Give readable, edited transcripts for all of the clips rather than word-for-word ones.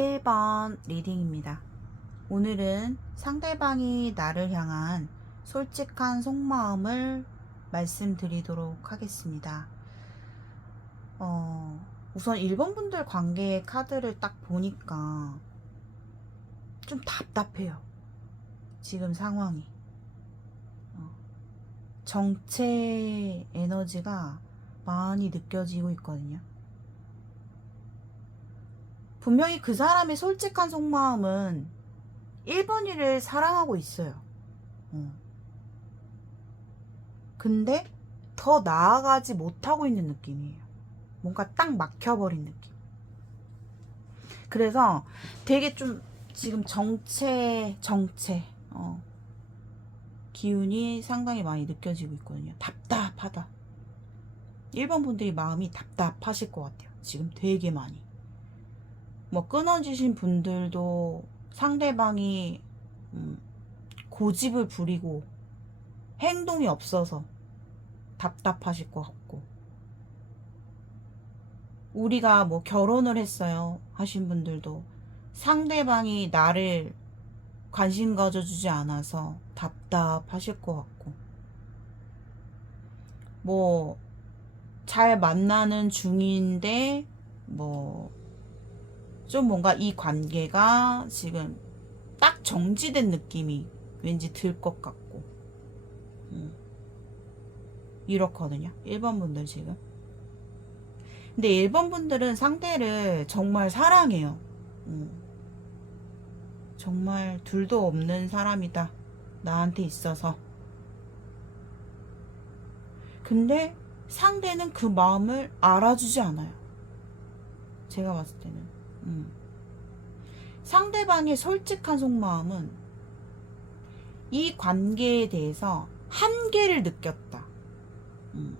1번 리딩입니다. 오늘은 상대방이 나를 향한 솔직한 속마음을 말씀드리도록 하겠습니다. 우선 1번 분들 관계의 카드를 딱 보니까 좀 답답해요. 지금 상황이. 정체 에너지가 많이 느껴지고 있거든요. 분명히 그 사람의 솔직한 속마음은 1번이를 사랑하고 있어요. 근데 더 나아가지 못하고 있는 느낌이에요. 뭔가 딱 막혀버린 느낌. 그래서 되게 좀 지금 정체 기운이 상당히 많이 느껴지고 있거든요. 답답하다. 1번 분들이 마음이 답답하실 것 같아요. 지금 되게 많이. 뭐 끊어지신 분들도 상대방이 고집을 부리고 행동이 없어서 답답하실 것 같고, 우리가 뭐 결혼을 했어요 하신 분들도 상대방이 나를 관심 가져주지 않아서 답답하실 것 같고, 뭐 잘 만나는 중인데 뭐 좀 뭔가 이 관계가 지금 딱 정지된 느낌이 왠지 들 것 같고, 이렇거든요. 1번 분들 지금. 근데 1번 분들은 상대를 정말 사랑해요. 정말 둘도 없는 사람이다, 나한테 있어서. 근데 상대는 그 마음을 알아주지 않아요. 제가 봤을 때는. 상대방의 솔직한 속마음은 이 관계에 대해서 한계를 느꼈다,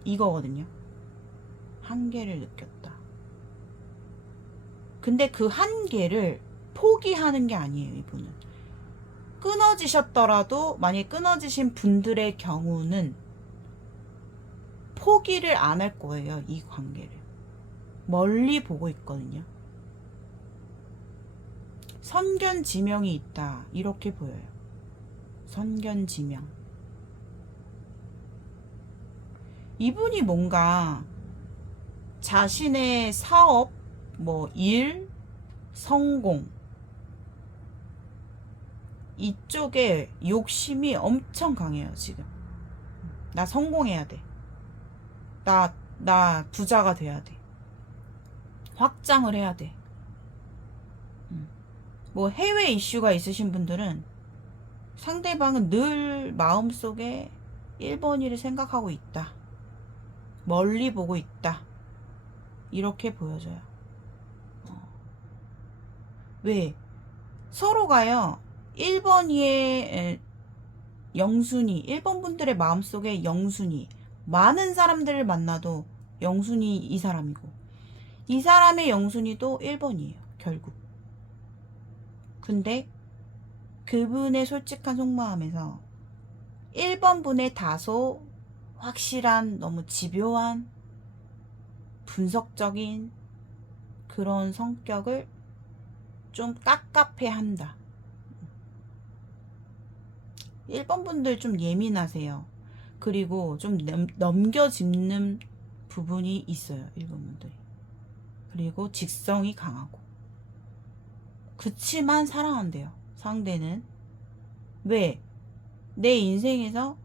이거거든요. 한계를 느꼈다. 근데 그 한계를 포기하는 게 아니에요. 이분은 끊어지셨더라도, 만약에 끊어지신 분들의 경우는 포기를 안 할 거예요. 이 관계를 멀리 보고 있거든요. 선견지명이 있다, 이렇게 보여요. 선견지명. 이분이 뭔가 자신의 사업, 뭐 일, 성공, 이쪽에 욕심이 엄청 강해요. 지금 나 성공해야 돼, 나 부자가 돼야 돼, 확장을 해야 돼. 뭐 해외 이슈가 있으신 분들은 상대방은 늘 마음속에 1번이를 생각하고 있다, 멀리 보고 있다, 이렇게 보여져요. 왜? 서로가요 1번이의 영순이, 1번 분들의 마음속에 영순이, 많은 사람들을 만나도 영순이 이 사람이고, 이 사람의 영순이도 1번이에요 결국. 근데 그분의 솔직한 속마음에서 1번 분의 다소 확실한, 너무 집요한, 분석적인 그런 성격을 좀 깝깝해 한다. 1번 분들 좀 예민하세요. 그리고 좀 넘겨짚는 부분이 있어요. 1번 분들이. 그리고 직성이 강하고. 그치만 사랑한대요, 상대는. 왜? 내 인생에서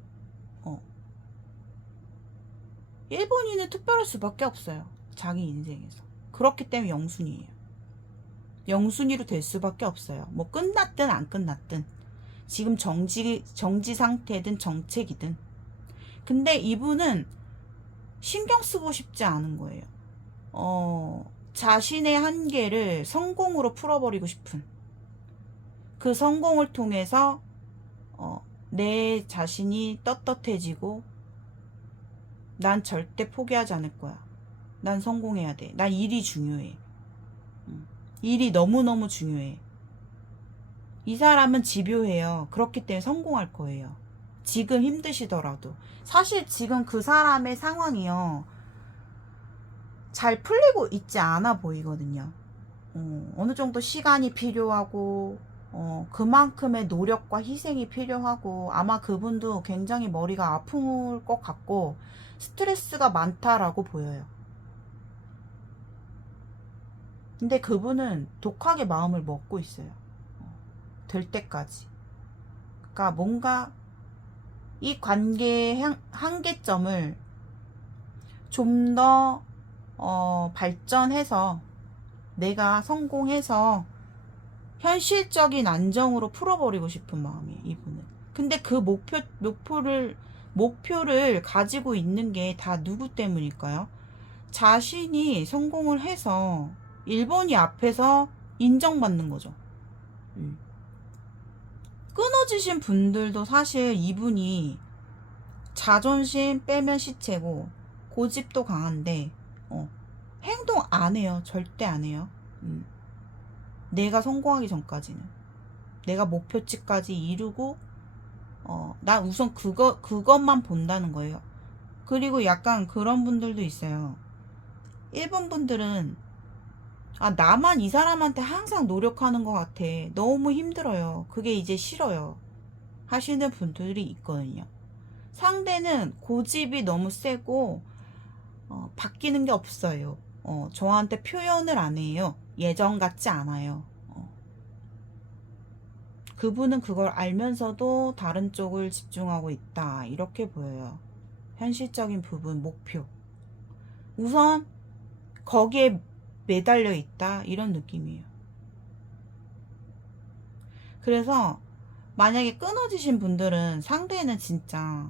1번이는 특별할 수밖에 없어요. 자기 인생에서. 그렇기 때문에 영순이에요. 영순이로 될 수밖에 없어요. 뭐 끝났든 안 끝났든, 지금 정지 상태든 정책이든. 근데 이분은 신경 쓰고 싶지 않은 거예요. 자신의 한계를 성공으로 풀어버리고 싶은, 그 성공을 통해서 내 자신이 떳떳해지고, 난 절대 포기하지 않을 거야, 난 성공해야 돼, 난 일이 중요해, 일이 너무너무 중요해. 이 사람은 집요해요. 그렇기 때문에 성공할 거예요. 지금 힘드시더라도. 사실 지금 그 사람의 상황이요 잘 풀리고 있지 않아 보이거든요. 어느 정도 시간이 필요하고 그만큼의 노력과 희생이 필요하고 아마 그분도 굉장히 머리가 아플 것 같고 스트레스가 많다라고 보여요. 근데 그분은 독하게 마음을 먹고 있어요. 될 때까지. 그러니까 뭔가 이 관계의 한계점을 좀 더 발전해서 내가 성공해서 현실적인 안정으로 풀어버리고 싶은 마음이에요, 이분은. 근데 그 목표를 가지고 있는 게 다 누구 때문일까요? 자신이 성공을 해서 1번이 앞에서 인정받는 거죠. 끊어지신 분들도 사실 이분이 자존심 빼면 시체고 고집도 강한데 행동 안 해요. 절대 안 해요. 내가 성공하기 전까지는 내가 목표치까지 이루고 난 우선 그것만 본다는 거예요. 그리고 약간 그런 분들도 있어요. 1번 분들은 나만 이 사람한테 항상 노력하는 것 같아. 너무 힘들어요. 그게 이제 싫어요. 하시는 분들이 있거든요. 상대는 고집이 너무 세고 바뀌는 게 없어요. 저한테 표현을 안 해요. 예전 같지 않아요. 그분은 그걸 알면서도 다른 쪽을 집중하고 있다. 이렇게 보여요. 현실적인 부분, 목표. 우선 거기에 매달려 있다. 이런 느낌이에요. 그래서 만약에 끊어지신 분들은 상대는 진짜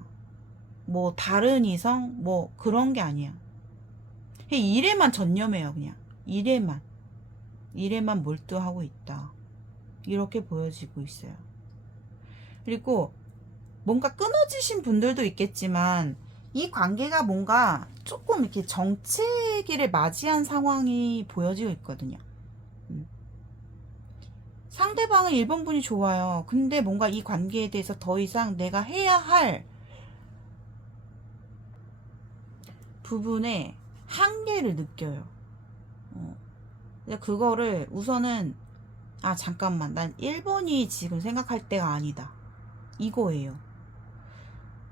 뭐 다른 이성 뭐 그런 게 아니야. 일에만 전념해요. 그냥 일에만 몰두하고 있다. 이렇게 보여지고 있어요. 그리고 뭔가 끊어지신 분들도 있겠지만 이 관계가 뭔가 조금 이렇게 정체기를 맞이한 상황이 보여지고 있거든요. 상대방은 1번 분이 좋아요. 근데 뭔가 이 관계에 대해서 더 이상 내가 해야 할 부분에 한계를 느껴요. 그거를 우선은 잠깐만, 난 1번이 지금 생각할 때가 아니다. 이거예요.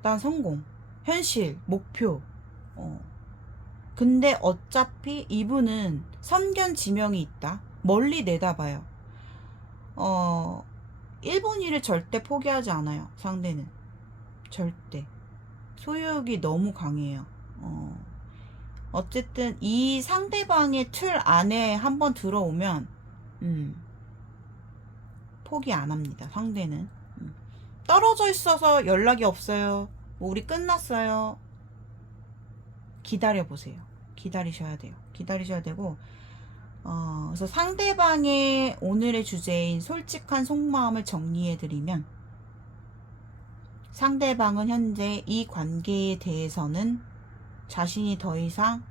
난 성공, 현실, 목표. 근데 어차피 이분은 선견지명이 있다. 멀리 내다봐요. 1번이를 절대 포기하지 않아요. 상대는. 절대. 소유욕이 너무 강해요. 어쨌든 이 상대방의 틀 안에 한번 들어오면 포기 안 합니다. 상대는. 떨어져 있어서 연락이 없어요. 뭐 우리 끝났어요. 기다려보세요. 기다리셔야 돼요. 기다리셔야 되고 그래서 상대방의 오늘의 주제인 솔직한 속마음을 정리해드리면 상대방은 현재 이 관계에 대해서는 자신이 더 이상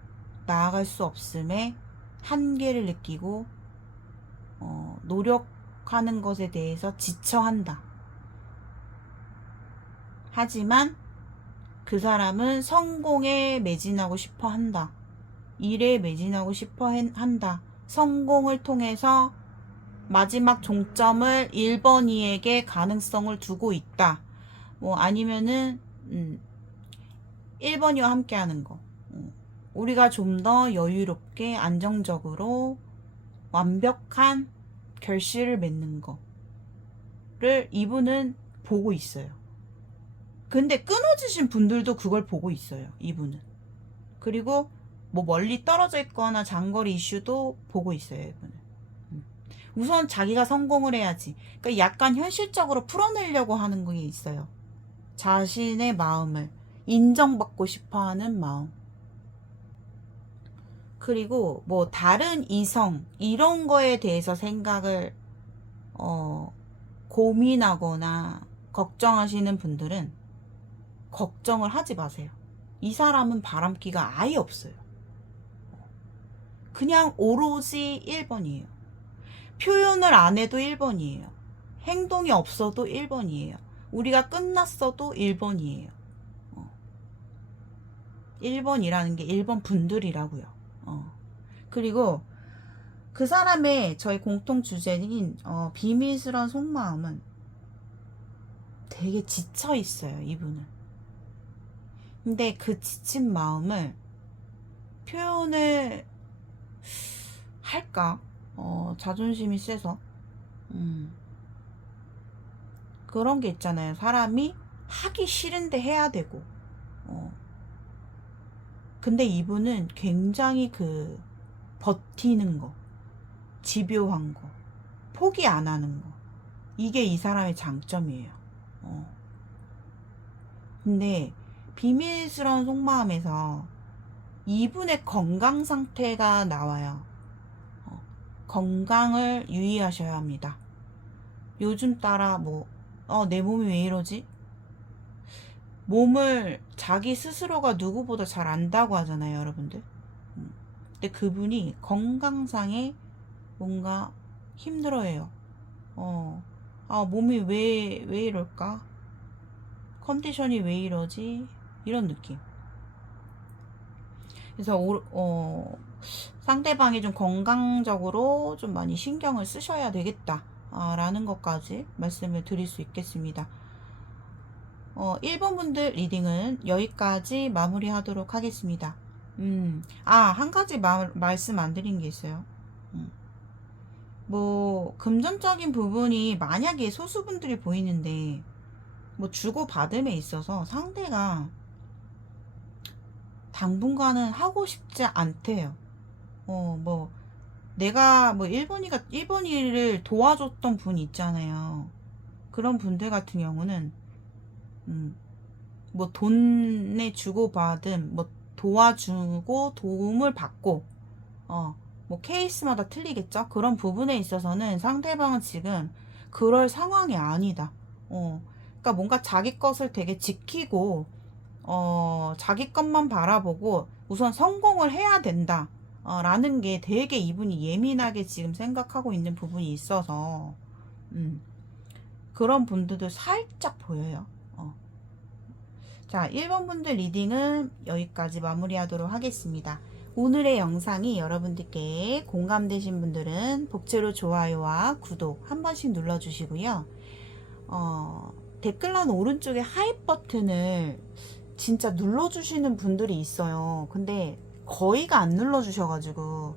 나아갈 수 없음에 한계를 느끼고 노력하는 것에 대해서 지쳐한다. 하지만 그 사람은 성공에 매진하고 싶어 한다. 일에 매진하고 싶어 한다. 성공을 통해서 마지막 종점을 1번이에게 가능성을 두고 있다. 뭐 아니면은 1번이와 함께 하는 거. 우리가 좀 더 여유롭게 안정적으로 완벽한 결실을 맺는 거를 이분은 보고 있어요. 근데 끊어지신 분들도 그걸 보고 있어요. 이분은. 그리고 뭐 멀리 떨어져 있거나 장거리 이슈도 보고 있어요. 이분은. 우선 자기가 성공을 해야지. 그러니까 약간 현실적으로 풀어내려고 하는 게 있어요. 자신의 마음을 인정받고 싶어하는 마음. 그리고 뭐 다른 이성 이런 거에 대해서 생각을 고민하거나 걱정하시는 분들은 걱정을 하지 마세요. 이 사람은 바람기가 아예 없어요. 그냥 오로지 1번이에요. 표현을 안 해도 1번이에요. 행동이 없어도 1번이에요. 우리가 끝났어도 1번이에요. 1번이라는 게 1번 분들이라고요. 그리고 그 사람의 저희 공통 주제인 비밀스러운 속마음은 되게 지쳐 있어요, 이분은. 근데 그 지친 마음을 표현을 할까? 자존심이 세서. 그런 게 있잖아요. 사람이 하기 싫은데 해야 되고. 근데 이분은 굉장히 버티는 거, 집요한 거, 포기 안 하는 거. 이게 이 사람의 장점이에요. 근데 비밀스러운 속마음에서 이분의 건강 상태가 나와요. 건강을 유의하셔야 합니다. 요즘 따라 내 몸이 왜 이러지? 몸을 자기 스스로가 누구보다 잘 안다고 하잖아요, 여러분들. 근데 그분이 건강상에 뭔가 힘들어해요. 몸이 왜 이럴까? 컨디션이 왜 이러지? 이런 느낌. 그래서 상대방이 좀 건강적으로 좀 많이 신경을 쓰셔야 되겠다 라는 것까지 말씀을 드릴 수 있겠습니다. 1번 분들 리딩은 여기까지 마무리 하도록 하겠습니다. 한 가지 말씀 안 드린 게 있어요. 금전적인 부분이 만약에 소수분들이 보이는데 주고받음에 있어서 상대가 당분간은 하고 싶지 않대요. 내가 1번이를 도와줬던 분 있잖아요. 그런 분들 같은 경우는 돈의 주고받음, 도와주고 도움을 받고, 케이스마다 틀리겠죠? 그런 부분에 있어서는 상대방은 지금 그럴 상황이 아니다. 그러니까 뭔가 자기 것을 되게 지키고, 자기 것만 바라보고 우선 성공을 해야 된다. 라는 게 되게 이분이 예민하게 지금 생각하고 있는 부분이 있어서, 그런 분들도 살짝 보여요. 자, 1번 분들 리딩은 여기까지 마무리하도록 하겠습니다. 오늘의 영상이 여러분들께 공감되신 분들은 복제로 좋아요와 구독 한 번씩 눌러주시고요. 댓글란 오른쪽에 하이 버튼을 진짜 눌러주시는 분들이 있어요. 근데 거의가 안 눌러주셔가지고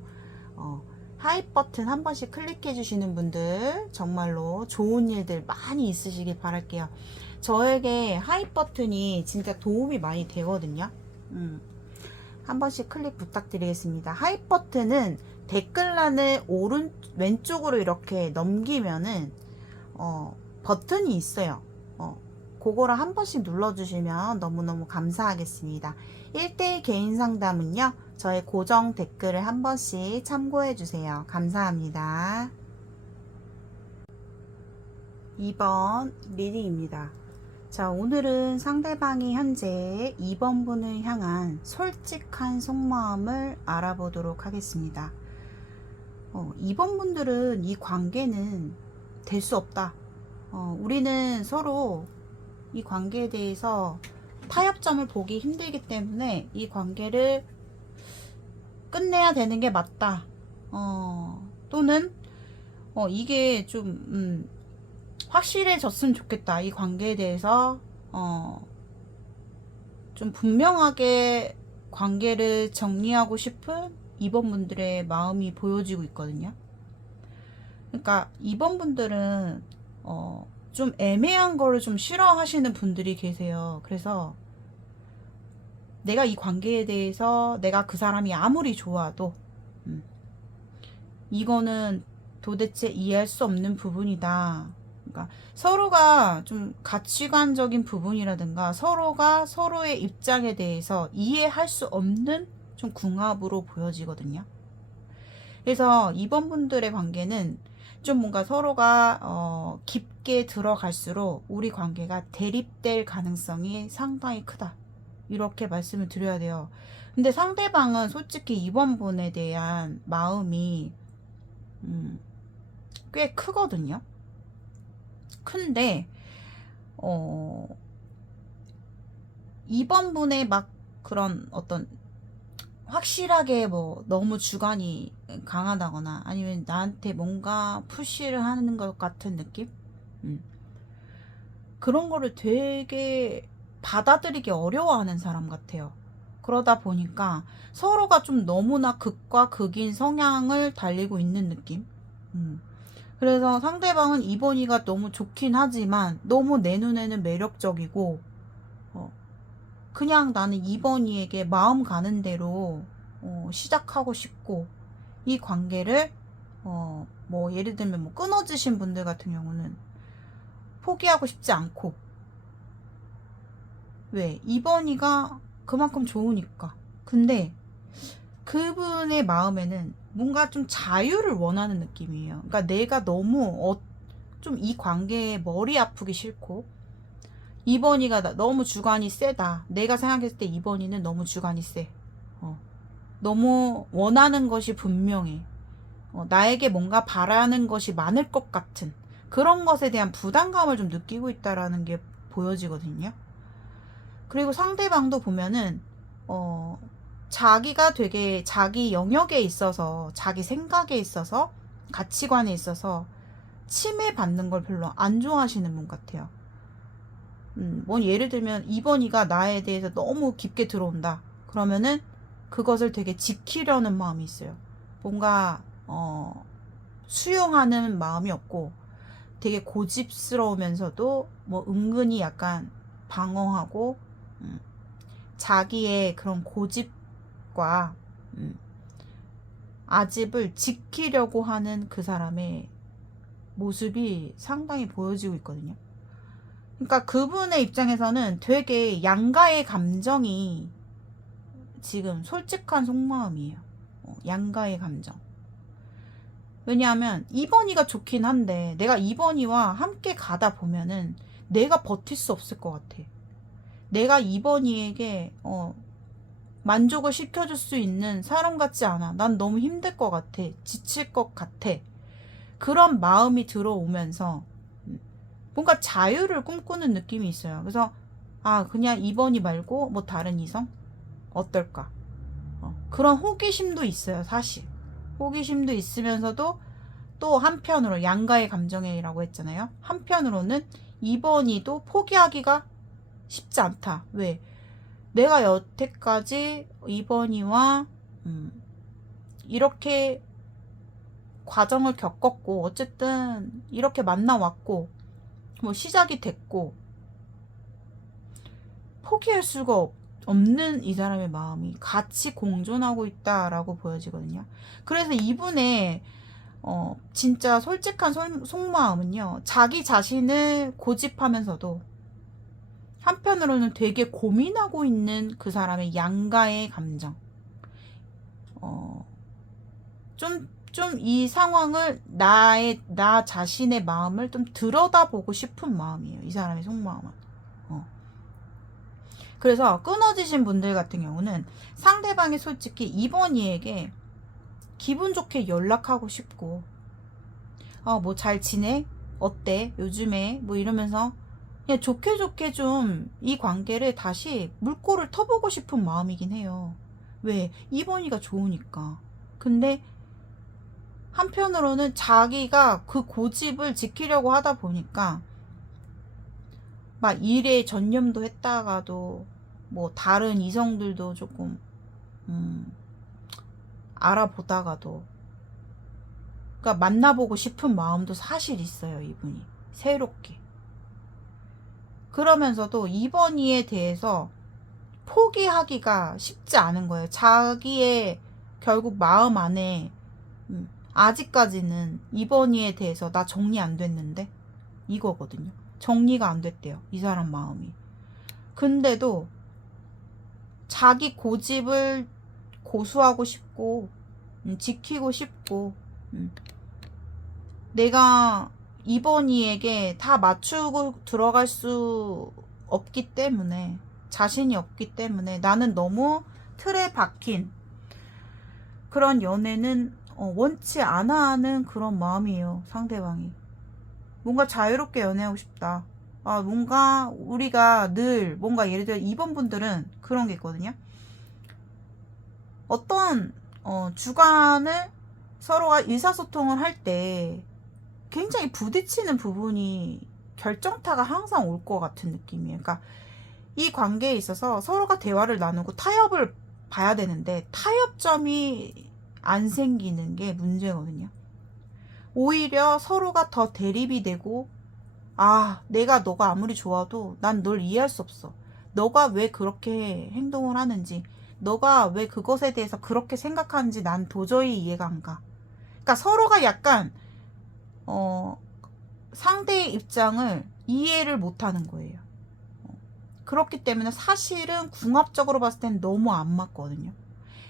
하이 버튼 한 번씩 클릭해 주시는 분들 정말로 좋은 일들 많이 있으시길 바랄게요. 저에게 하이 버튼이 진짜 도움이 많이 되거든요. 한 번씩 클릭 부탁드리겠습니다. 하이 버튼은 댓글란을 왼쪽으로 이렇게 넘기면은 버튼이 있어요. 그거를 한 번씩 눌러주시면 너무너무 감사하겠습니다. 1대1 개인 상담은요, 저의 고정 댓글을 한 번씩 참고해주세요. 감사합니다. 2번 리딩입니다. 자, 오늘은 상대방이 현재 2번 분을 향한 솔직한 속마음을 알아보도록 하겠습니다. 2번 분들은 이 관계는 될 수 없다. 우리는 서로 이 관계에 대해서 타협점을 보기 힘들기 때문에 이 관계를 끝내야 되는 게 맞다. 또는 이게 좀 확실해졌으면 좋겠다. 이 관계에 대해서 좀 분명하게 관계를 정리하고 싶은 2번 분들의 마음이 보여지고 있거든요. 그러니까 2번 분들은 좀 애매한 거를 좀 싫어하시는 분들이 계세요. 그래서 내가 이 관계에 대해서 내가 그 사람이 아무리 좋아도 이거는 도대체 이해할 수 없는 부분이다. 그러니까 서로가 좀 가치관적인 부분이라든가 서로가 서로의 입장에 대해서 이해할 수 없는 좀 궁합으로 보여지거든요. 그래서 이번 분들의 관계는 좀 뭔가 서로가 깊게 들어갈수록 우리 관계가 대립될 가능성이 상당히 크다. 이렇게 말씀을 드려야 돼요. 근데 상대방은 솔직히 이번 분에 대한 마음이 꽤 크거든요. 큰데 이번 분의 막 그런 어떤 확실하게 뭐 너무 주관이 강하다거나 아니면 나한테 뭔가 푸시를 하는 것 같은 느낌? 음. 그런 거를 되게 받아들이기 어려워하는 사람 같아요. 그러다 보니까 서로가 좀 너무나 극과 극인 성향을 달리고 있는 느낌? 그래서 상대방은 이번이가 너무 좋긴 하지만 너무 내 눈에는 매력적이고 그냥 나는 이번이에게 마음 가는 대로 시작하고 싶고 이 관계를 뭐 예를 들면 뭐 끊어지신 분들 같은 경우는 포기하고 싶지 않고 왜? 이번이가 그만큼 좋으니까. 근데 그분의 마음에는 뭔가 좀 자유를 원하는 느낌이에요. 그러니까 내가 너무 좀 이 관계에 머리 아프기 싫고 이번이가 너무 주관이 세다. 내가 생각했을 때 이번이는 너무 주관이 세. 너무 원하는 것이 분명해. 나에게 뭔가 바라는 것이 많을 것 같은 그런 것에 대한 부담감을 좀 느끼고 있다라는 게 보여지거든요. 그리고 상대방도 보면은 자기가 되게 자기 영역에 있어서 자기 생각에 있어서 가치관에 있어서 침해받는 걸 별로 안 좋아하시는 분 같아요. 뭐 예를 들면 이번이가 나에 대해서 너무 깊게 들어온다. 그러면은 그것을 되게 지키려는 마음이 있어요. 뭔가 수용하는 마음이 없고 되게 고집스러우면서도 뭐 은근히 약간 방어하고 자기의 그런 고집과 아집을 지키려고 하는 그 사람의 모습이 상당히 보여지고 있거든요. 그러니까 그분의 입장에서는 되게 양가의 감정이 지금 솔직한 속마음이에요. 양가의 감정. 왜냐하면 이번이가 좋긴 한데 내가 이번이와 함께 가다 보면은 내가 버틸 수 없을 것 같아. 내가 이번이에게 만족을 시켜줄 수 있는 사람 같지 않아. 난 너무 힘들 것 같아. 지칠 것 같아. 그런 마음이 들어오면서 뭔가 자유를 꿈꾸는 느낌이 있어요. 그래서 그냥 이번이 말고 뭐 다른 이성 어떨까? 그런 호기심도 있어요. 사실 호기심도 있으면서도 또 한편으로 양가의 감정이라고 했잖아요. 한편으로는 이번이도 포기하기가 쉽지 않다. 왜? 내가 여태까지 이번이와 이렇게 과정을 겪었고 어쨌든 이렇게 만나왔고 뭐 시작이 됐고 포기할 수가 없는 이 사람의 마음이 같이 공존하고 있다라고 보여지거든요. 그래서 이분의 진짜 솔직한 속마음은요, 자기 자신을 고집하면서도 한편으로는 되게 고민하고 있는 그 사람의 양가의 감정. 좀 이 상황을 나 자신의 마음을 좀 들여다보고 싶은 마음이에요. 이 사람의 속마음은. 그래서 끊어지신 분들 같은 경우는 상대방이 솔직히 이번이에게 기분 좋게 연락하고 싶고, 뭐 잘 지내? 어때? 요즘에? 뭐 이러면서 그냥 좋게 좋게 좀 이 관계를 다시 물꼬를 터보고 싶은 마음이긴 해요. 왜? 이번이가 좋으니까. 근데 한편으로는 자기가 그 고집을 지키려고 하다 보니까 막 일에 전념도 했다가도 뭐 다른 이성들도 조금 알아보다가도 그러니까 만나보고 싶은 마음도 사실 있어요. 이분이 새롭게. 그러면서도 이번이에 대해서 포기하기가 쉽지 않은 거예요. 자기의 결국 마음 안에 아직까지는 이번이에 대해서 나 정리 안 됐는데 이거거든요. 정리가 안 됐대요. 이 사람 마음이. 근데도 자기 고집을 고수하고 싶고 지키고 싶고 내가 이번이에게 다 맞추고 들어갈 수 없기 때문에 자신이 없기 때문에 나는 너무 틀에 박힌 그런 연애는 원치 않아 하는 그런 마음이에요. 상대방이. 뭔가 자유롭게 연애하고 싶다. 뭔가 우리가 늘 뭔가 예를 들어 2번 분들은 그런 게 있거든요. 어떤 주관을 서로가 의사소통을 할 때 굉장히 부딪히는 부분이 결정타가 항상 올 것 같은 느낌이에요. 그러니까 이 관계에 있어서 서로가 대화를 나누고 타협을 봐야 되는데 타협점이 안 생기는 게 문제거든요. 오히려 서로가 더 대립이 되고, 아, 너가 아무리 좋아도 난 널 이해할 수 없어. 너가 왜 그렇게 행동을 하는지, 너가 왜 그것에 대해서 그렇게 생각하는지 난 도저히 이해가 안 가. 그러니까 서로가 약간 상대의 입장을 이해를 못하는 거예요. 그렇기 때문에 사실은 궁합적으로 봤을 땐 너무 안 맞거든요.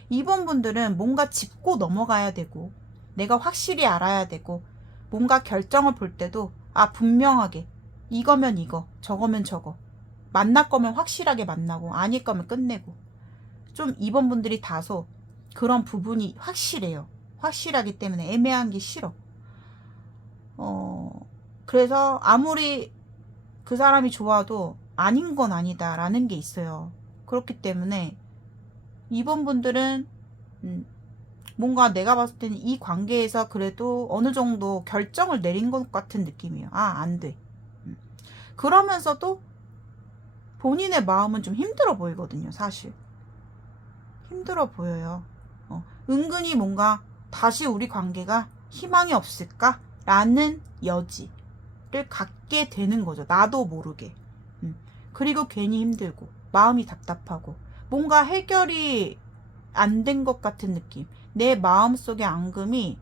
이번 분들은 뭔가 짚고 넘어가야 되고, 내가 확실히 알아야 되고, 뭔가 결정을 볼 때도 분명하게 이거면 이거, 저거면 저거, 만날 거면 확실하게 만나고 아닐 거면 끝내고. 좀 이번 분들이 다소 그런 부분이 확실해요. 확실하기 때문에 애매한 게 싫어. 그래서 아무리 그 사람이 좋아도 아닌 건 아니다 라는 게 있어요. 그렇기 때문에 이번 분들은 뭔가 내가 봤을 때는 이 관계에서 그래도 어느 정도 결정을 내린 것 같은 느낌이에요. 안 돼. 그러면서도 본인의 마음은 좀 힘들어 보이거든요. 사실 힘들어 보여요. 은근히 뭔가 다시 우리 관계가 희망이 없을까? 라는 여지를 갖게 되는 거죠. 나도 모르게. 그리고 괜히 힘들고 마음이 답답하고 뭔가 해결이 안 된 것 같은 느낌. 내 마음속의 앙금이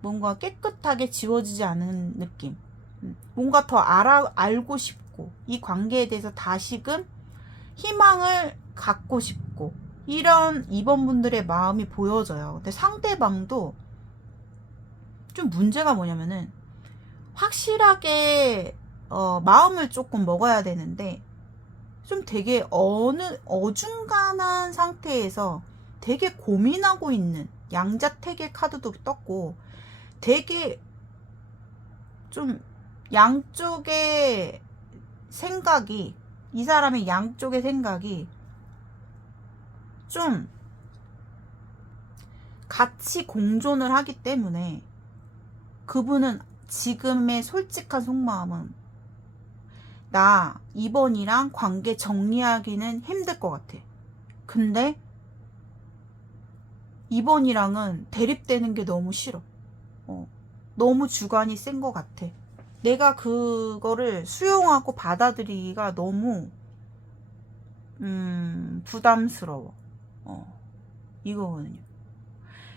뭔가 깨끗하게 지워지지 않은 느낌. 뭔가 더 알고 싶고 이 관계에 대해서 다시금 희망을 갖고 싶고 이런 이번 분들의 마음이 보여져요. 근데 상대방도 좀 문제가 뭐냐면은 확실하게 마음을 조금 먹어야 되는데 좀 되게 어중간한 상태에서 되게 고민하고 있는 양자택일 카드도 떴고 되게 좀 양쪽의 생각이 이 사람의 양쪽의 생각이 좀 같이 공존을 하기 때문에 그분은 지금의 솔직한 속마음은 나 이번이랑 관계 정리하기는 힘들 것 같아. 근데 이번이랑은 대립되는 게 너무 싫어. 너무 주관이 센 것 같아. 내가 그거를 수용하고 받아들이기가 너무 부담스러워. 이거거든요.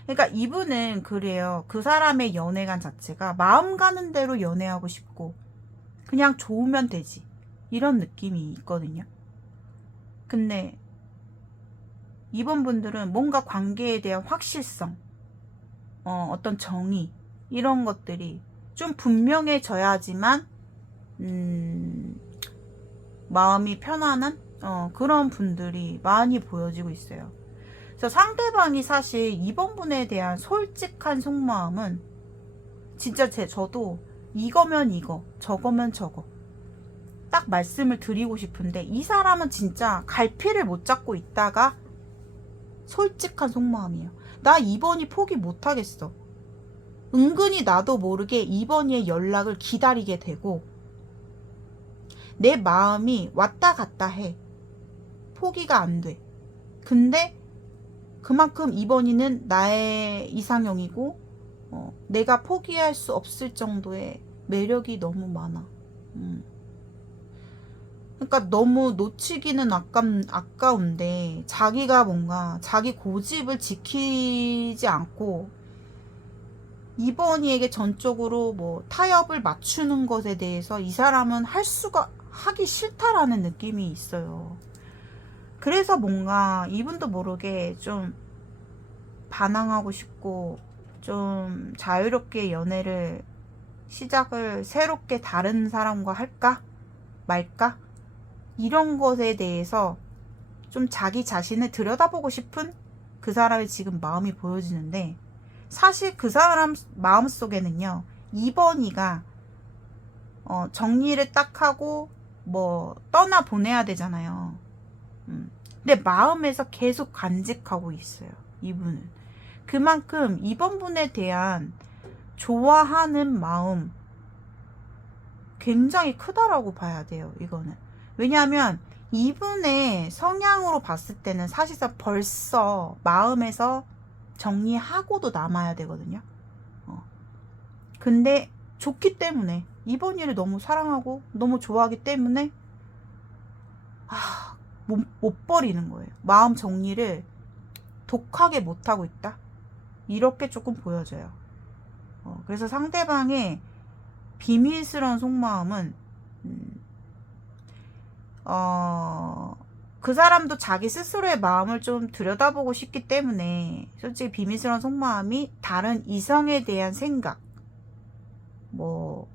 그러니까 이분은 그래요. 그 사람의 연애관 자체가 마음 가는 대로 연애하고 싶고 그냥 좋으면 되지 이런 느낌이 있거든요. 근데 이번 분들은 뭔가 관계에 대한 확실성, 어떤 정의 이런 것들이 좀 분명해져야지만 마음이 편안한 그런 분들이 많이 보여지고 있어요. 그래서 상대방이 사실 이번 분에 대한 솔직한 속마음은 진짜 저도 이거면 이거, 저거면 저거 딱 말씀을 드리고 싶은데 이 사람은 진짜 갈피를 못 잡고 있다가 솔직한 속마음이에요. 나 이번이 포기 못하겠어. 은근히 나도 모르게 이번이의 연락을 기다리게 되고 내 마음이 왔다 갔다 해. 포기가 안 돼. 근데 그만큼 이번이는 나의 이상형이고 내가 포기할 수 없을 정도의 매력이 너무 많아. 그러니까 너무 놓치기는 아까운데 자기가 뭔가 자기 고집을 지키지 않고 이번이에게 전적으로 뭐 타협을 맞추는 것에 대해서 이 사람은 하기 싫다라는 느낌이 있어요. 그래서 뭔가 이분도 모르게 좀 반항하고 싶고 좀 자유롭게 연애를 시작을 새롭게 다른 사람과 할까 말까 이런 것에 대해서 좀 자기 자신을 들여다보고 싶은 그 사람의 지금 마음이 보여지는데 사실 그 사람 마음속에는요 2번이가 정리를 딱 하고 뭐 떠나 보내야 되잖아요. 내 마음에서 계속 간직하고 있어요. 이분은. 그만큼 이번 분에 대한 좋아하는 마음 굉장히 크다라고 봐야 돼요. 이거는. 왜냐하면 이분의 성향으로 봤을 때는 사실상 벌써 마음에서 정리하고도 남아야 되거든요. 근데 좋기 때문에, 이번 일을 너무 사랑하고 너무 좋아하기 때문에 못 버리는 거예요. 마음 정리를 독하게 못하고 있다, 이렇게 조금 보여져요. 그래서 상대방의 비밀스러운 속마음은 그 사람도 자기 스스로의 마음을 좀 들여다보고 싶기 때문에 솔직히 비밀스러운 속마음이 다른 이성에 대한 생각, 뭐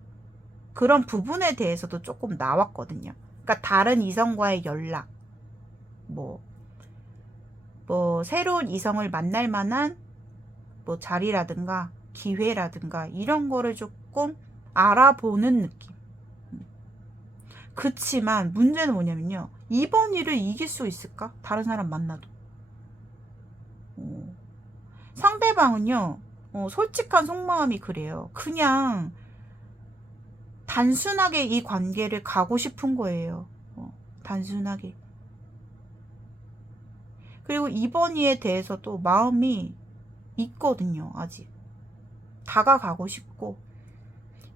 그런 부분에 대해서도 조금 나왔거든요. 그러니까 다른 이성과의 연락, 뭐 새로운 이성을 만날 만한 뭐 자리라든가 기회라든가 이런 거를 조금 알아보는 느낌. 그치만 문제는 뭐냐면요, 이번 일을 이길 수 있을까? 다른 사람 만나도. 상대방은요, 솔직한 속마음이 그래요. 그냥 단순하게 이 관계를 가고 싶은 거예요. 단순하게. 그리고 이번 이에 대해서도 마음이 있거든요. 아직 다가가고 싶고,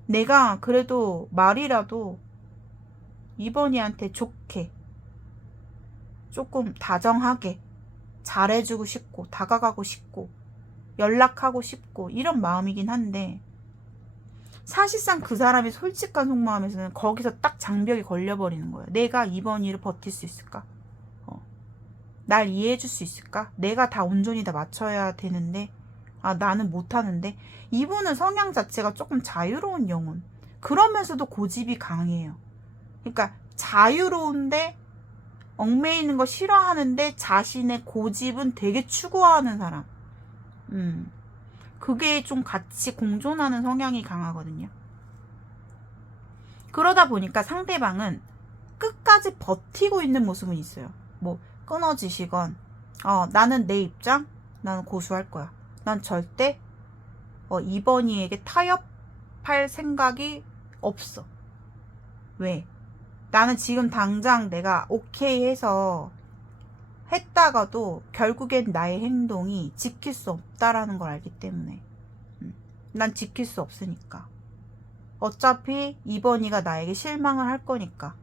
내가 그래도 말이라도 이번이한테 좋게 조금 다정하게 잘해주고 싶고 다가가고 싶고 연락하고 싶고 이런 마음이긴 한데, 사실상 그 사람이 솔직한 속마음에서는 거기서 딱 장벽이 걸려버리는 거예요. 내가 이번 일을 버틸 수 있을까? 날 이해해줄 수 있을까? 내가 다 온전히 다 맞춰야 되는데 나는 못하는데. 이분은 성향 자체가 조금 자유로운 영혼, 그러면서도 고집이 강해요. 그러니까 자유로운데 얽매이는 거 싫어하는데 자신의 고집은 되게 추구하는 사람. 그게 좀 같이 공존하는 성향이 강하거든요. 그러다 보니까 상대방은 끝까지 버티고 있는 모습은 있어요. 뭐 끊어지시건 나는 내 입장, 나는 고수할 거야. 난 절대 이번이에게 타협할 생각이 없어. 왜? 나는 지금 당장 내가 오케이 해서 했다가도 결국엔 나의 행동이 지킬 수 없다라는 걸 알기 때문에. 난 지킬 수 없으니까. 어차피 이번이가 나에게 실망을 할 거니까.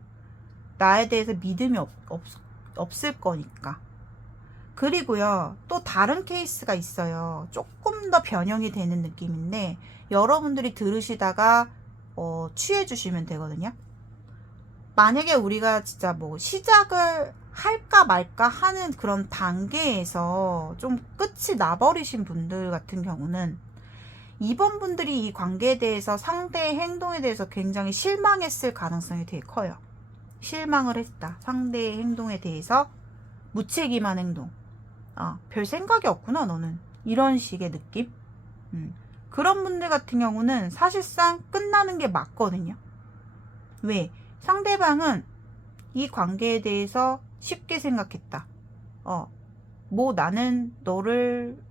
나에 대해서 믿음이 없을 거니까. 그리고요, 또 다른 케이스가 있어요. 조금 더 변형이 되는 느낌인데 여러분들이 들으시다가 취해 주시면 되거든요. 만약에 우리가 진짜 뭐 시작을 할까 말까 하는 그런 단계에서 좀 끝이 나버리신 분들 같은 경우는, 이번 분들이 이 관계에 대해서, 상대의 행동에 대해서 굉장히 실망했을 가능성이 되게 커요. 실망을 했다. 상대의 행동에 대해서 무책임한 행동. 별 생각이 없구나 너는. 이런 식의 느낌? 그런 분들 같은 경우는 사실상 끝나는 게 맞거든요. 왜? 상대방은 이 관계에 대해서 쉽게 생각했다. 뭐 나는 너를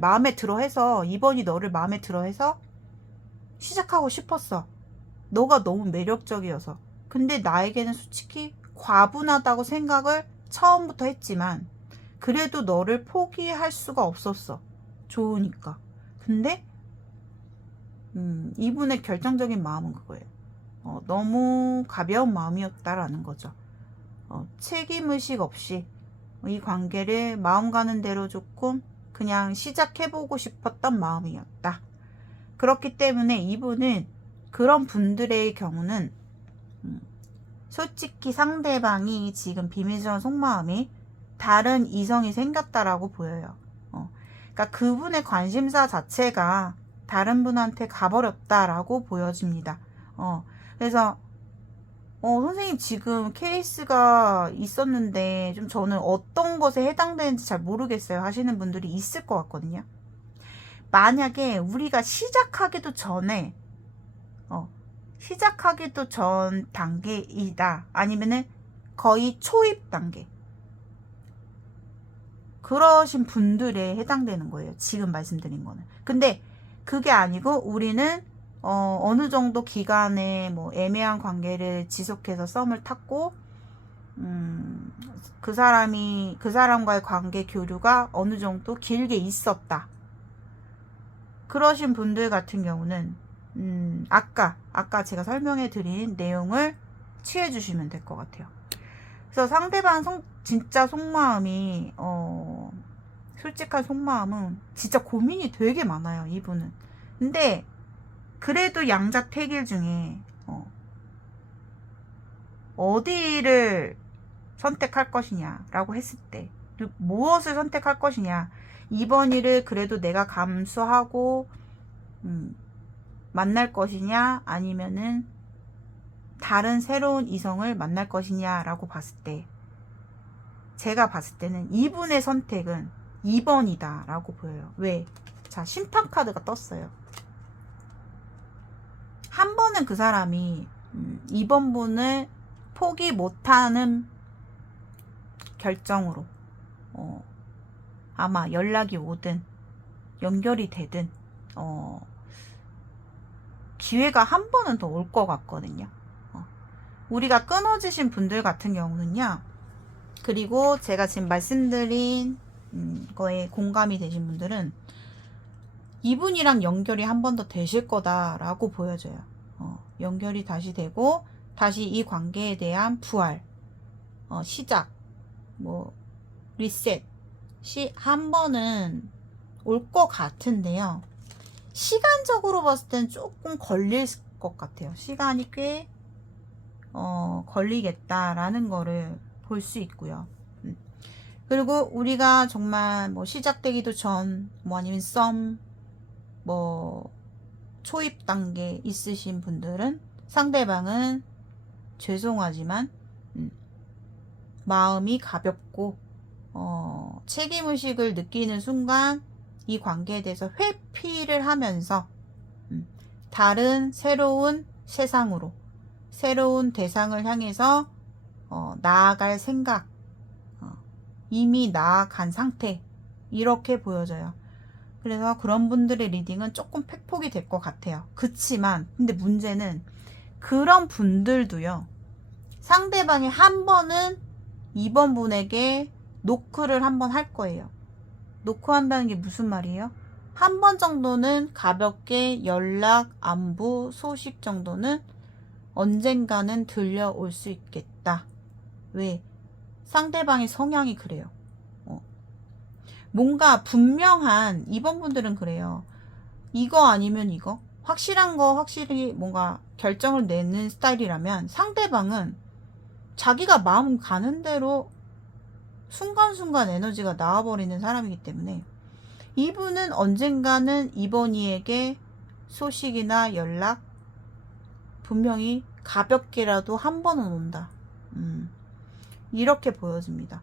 마음에 들어 해서, 이번이 너를 마음에 들어 해서 시작하고 싶었어. 너가 너무 매력적이어서. 근데 나에게는 솔직히 과분하다고 생각을 처음부터 했지만 그래도 너를 포기할 수가 없었어. 좋으니까. 근데 이분의 결정적인 마음은 그거예요. 너무 가벼운 마음이었다라는 거죠. 책임의식 없이 이 관계를 마음 가는 대로 조금 그냥 시작해보고 싶었던 마음이었다. 그렇기 때문에 이분은, 그런 분들의 경우는 솔직히 상대방이 지금 비밀스러운 속마음이 다른 이성이 생겼다라고 보여요. 그러니까 그분의 관심사 자체가 다른 분한테 가버렸다라고 보여집니다. 그래서 선생님 지금 케이스가 있었는데 좀 저는 어떤 것에 해당되는지 잘 모르겠어요 하시는 분들이 있을 것 같거든요. 만약에 우리가 시작하기도 전에 시작하기도 전 단계이다, 아니면은 거의 초입 단계. 그러신 분들에 해당되는 거예요. 지금 말씀드린 거는. 근데 그게 아니고 우리는 어느 정도 기간에 뭐 애매한 관계를 지속해서 썸을 탔고 그 사람과의 관계 교류가 어느 정도 길게 있었다. 그러신 분들 같은 경우는 아까 제가 설명해 드린 내용을 취해 주시면 될 것 같아요. 그래서 상대방 진짜 속마음이 솔직한 속마음은 진짜 고민이 되게 많아요, 이분은. 근데 그래도 양자택일 중에 어디를 선택할 것이냐라고 했을 때 무엇을 선택할 것이냐, 이번 일을 그래도 내가 감수하고 만날 것이냐, 아니면은 다른 새로운 이성을 만날 것이냐라고 봤을 때, 제가 봤을 때는 이분의 선택은 2번이다 라고 보여요. 왜? 자, 심판 카드가 떴어요. 한 번은 그 사람이 2번 분을 포기 못하는 결정으로 아마 연락이 오든 연결이 되든 기회가 한 번은 더 올 것 같거든요. 우리가 끊어지신 분들 같은 경우는요, 그리고 제가 지금 말씀드린 거에 공감이 되신 분들은 이분이랑 연결이 한 번 더 되실 거다라고 보여져요. 연결이 다시 되고 다시 이 관계에 대한 부활, 시작, 뭐 리셋 한 번은 올 것 같은데요. 시간적으로 봤을 땐 조금 걸릴 것 같아요. 시간이 꽤 걸리겠다라는 거를 볼 수 있고요. 그리고 우리가 정말 뭐 시작되기도 전, 뭐 아니면 뭐 초입 단계 있으신 분들은 상대방은 죄송하지만 마음이 가볍고 책임의식을 느끼는 순간 이 관계에 대해서 회피를 하면서 다른 새로운 세상으로, 새로운 대상을 향해서 나아갈 생각, 이미 나아간 상태, 이렇게 보여져요. 그래서 그런 분들의 리딩은 조금 팩폭이 될 것 같아요. 그치만 근데 문제는 그런 분들도요, 상대방이 한 번은 2번 분에게 노크를 한번 할 거예요. 노크한다는 게 무슨 말이에요? 한 번 정도는 가볍게 연락, 안부, 소식 정도는 언젠가는 들려올 수 있겠다. 왜? 상대방의 성향이 그래요. 뭔가 분명한, 2번 분들은 그래요. 이거 아니면 이거? 확실한 거 확실히 뭔가 결정을 내는 스타일이라면 상대방은 자기가 마음 가는 대로 순간순간 에너지가 나와버리는 사람이기 때문에 이분은 언젠가는 이번이에게 소식이나 연락 분명히 가볍게라도 한 번은 온다. 이렇게 보여집니다.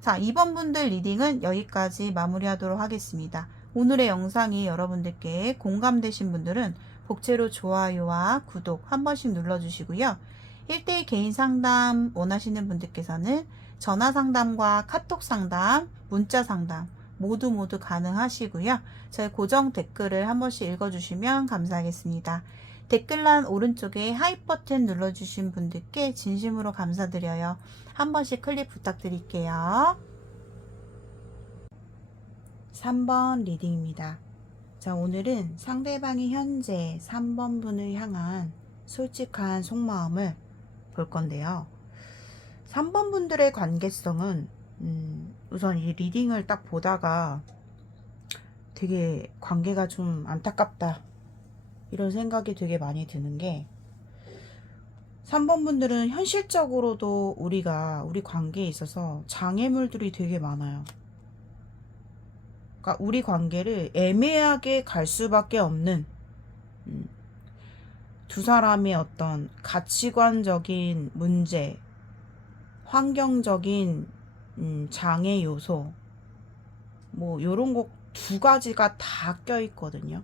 자, 2번 분들 리딩은 여기까지 마무리하도록 하겠습니다. 오늘의 영상이 여러분들께 공감되신 분들은 복채로 좋아요와 구독 한 번씩 눌러주시고요. 1대1 개인 상담 원하시는 분들께서는 전화 상담과 카톡 상담, 문자 상담 모두 가능하시고요. 저희 고정 댓글을 한 번씩 읽어주시면 감사하겠습니다. 댓글란 오른쪽에 하이 버튼 눌러주신 분들께 진심으로 감사드려요. 한 번씩 클릭 부탁드릴게요. 3번 리딩입니다. 자, 오늘은 상대방이 현재 3번 분을 향한 솔직한 속마음을 볼 건데요. 3번 분들의 관계성은 우선 이 리딩을 딱 보다가 되게 관계가 좀 안타깝다, 이런 생각이 되게 많이 드는 게, 3번 분들은 현실적으로도 우리 관계에 있어서 장애물들이 되게 많아요. 그러니까 우리 관계를 애매하게 갈 수밖에 없는 두 사람의 어떤 가치관적인 문제, 환경적인 장애 요소, 뭐 요런 거 두 가지가 다 껴있거든요.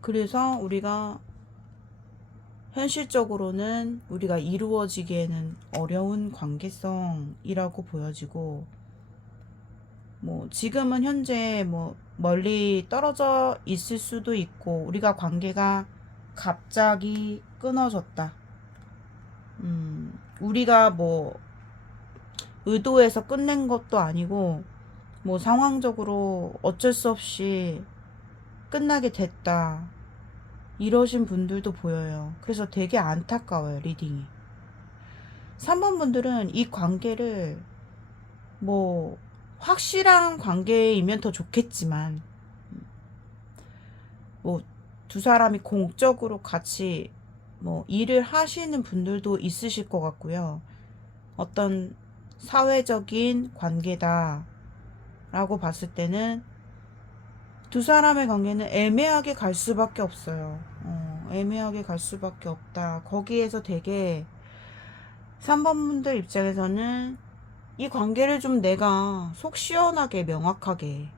그래서 우리가 현실적으로는 우리가 이루어지기에는 어려운 관계성이라고 보여지고, 뭐 지금은 현재 뭐 멀리 떨어져 있을 수도 있고, 우리가 관계가 갑자기 끊어졌다. 우리가 뭐 의도해서 끝낸 것도 아니고, 뭐 상황적으로 어쩔 수 없이 끝나게 됐다. 이러신 분들도 보여요. 그래서 되게 안타까워요, 리딩이. 3번 분들은 이 관계를 뭐 확실한 관계이면 더 좋겠지만, 뭐 두 사람이 공적으로 같이 뭐 일을 하시는 분들도 있으실 것 같고요. 어떤 사회적인 관계다 라고 봤을 때는 두 사람의 관계는 애매하게 갈 수밖에 없어요. 애매하게 갈 수밖에 없다. 거기에서 되게 3번 분들 입장에서는 이 관계를 좀 내가 속 시원하게 명확하게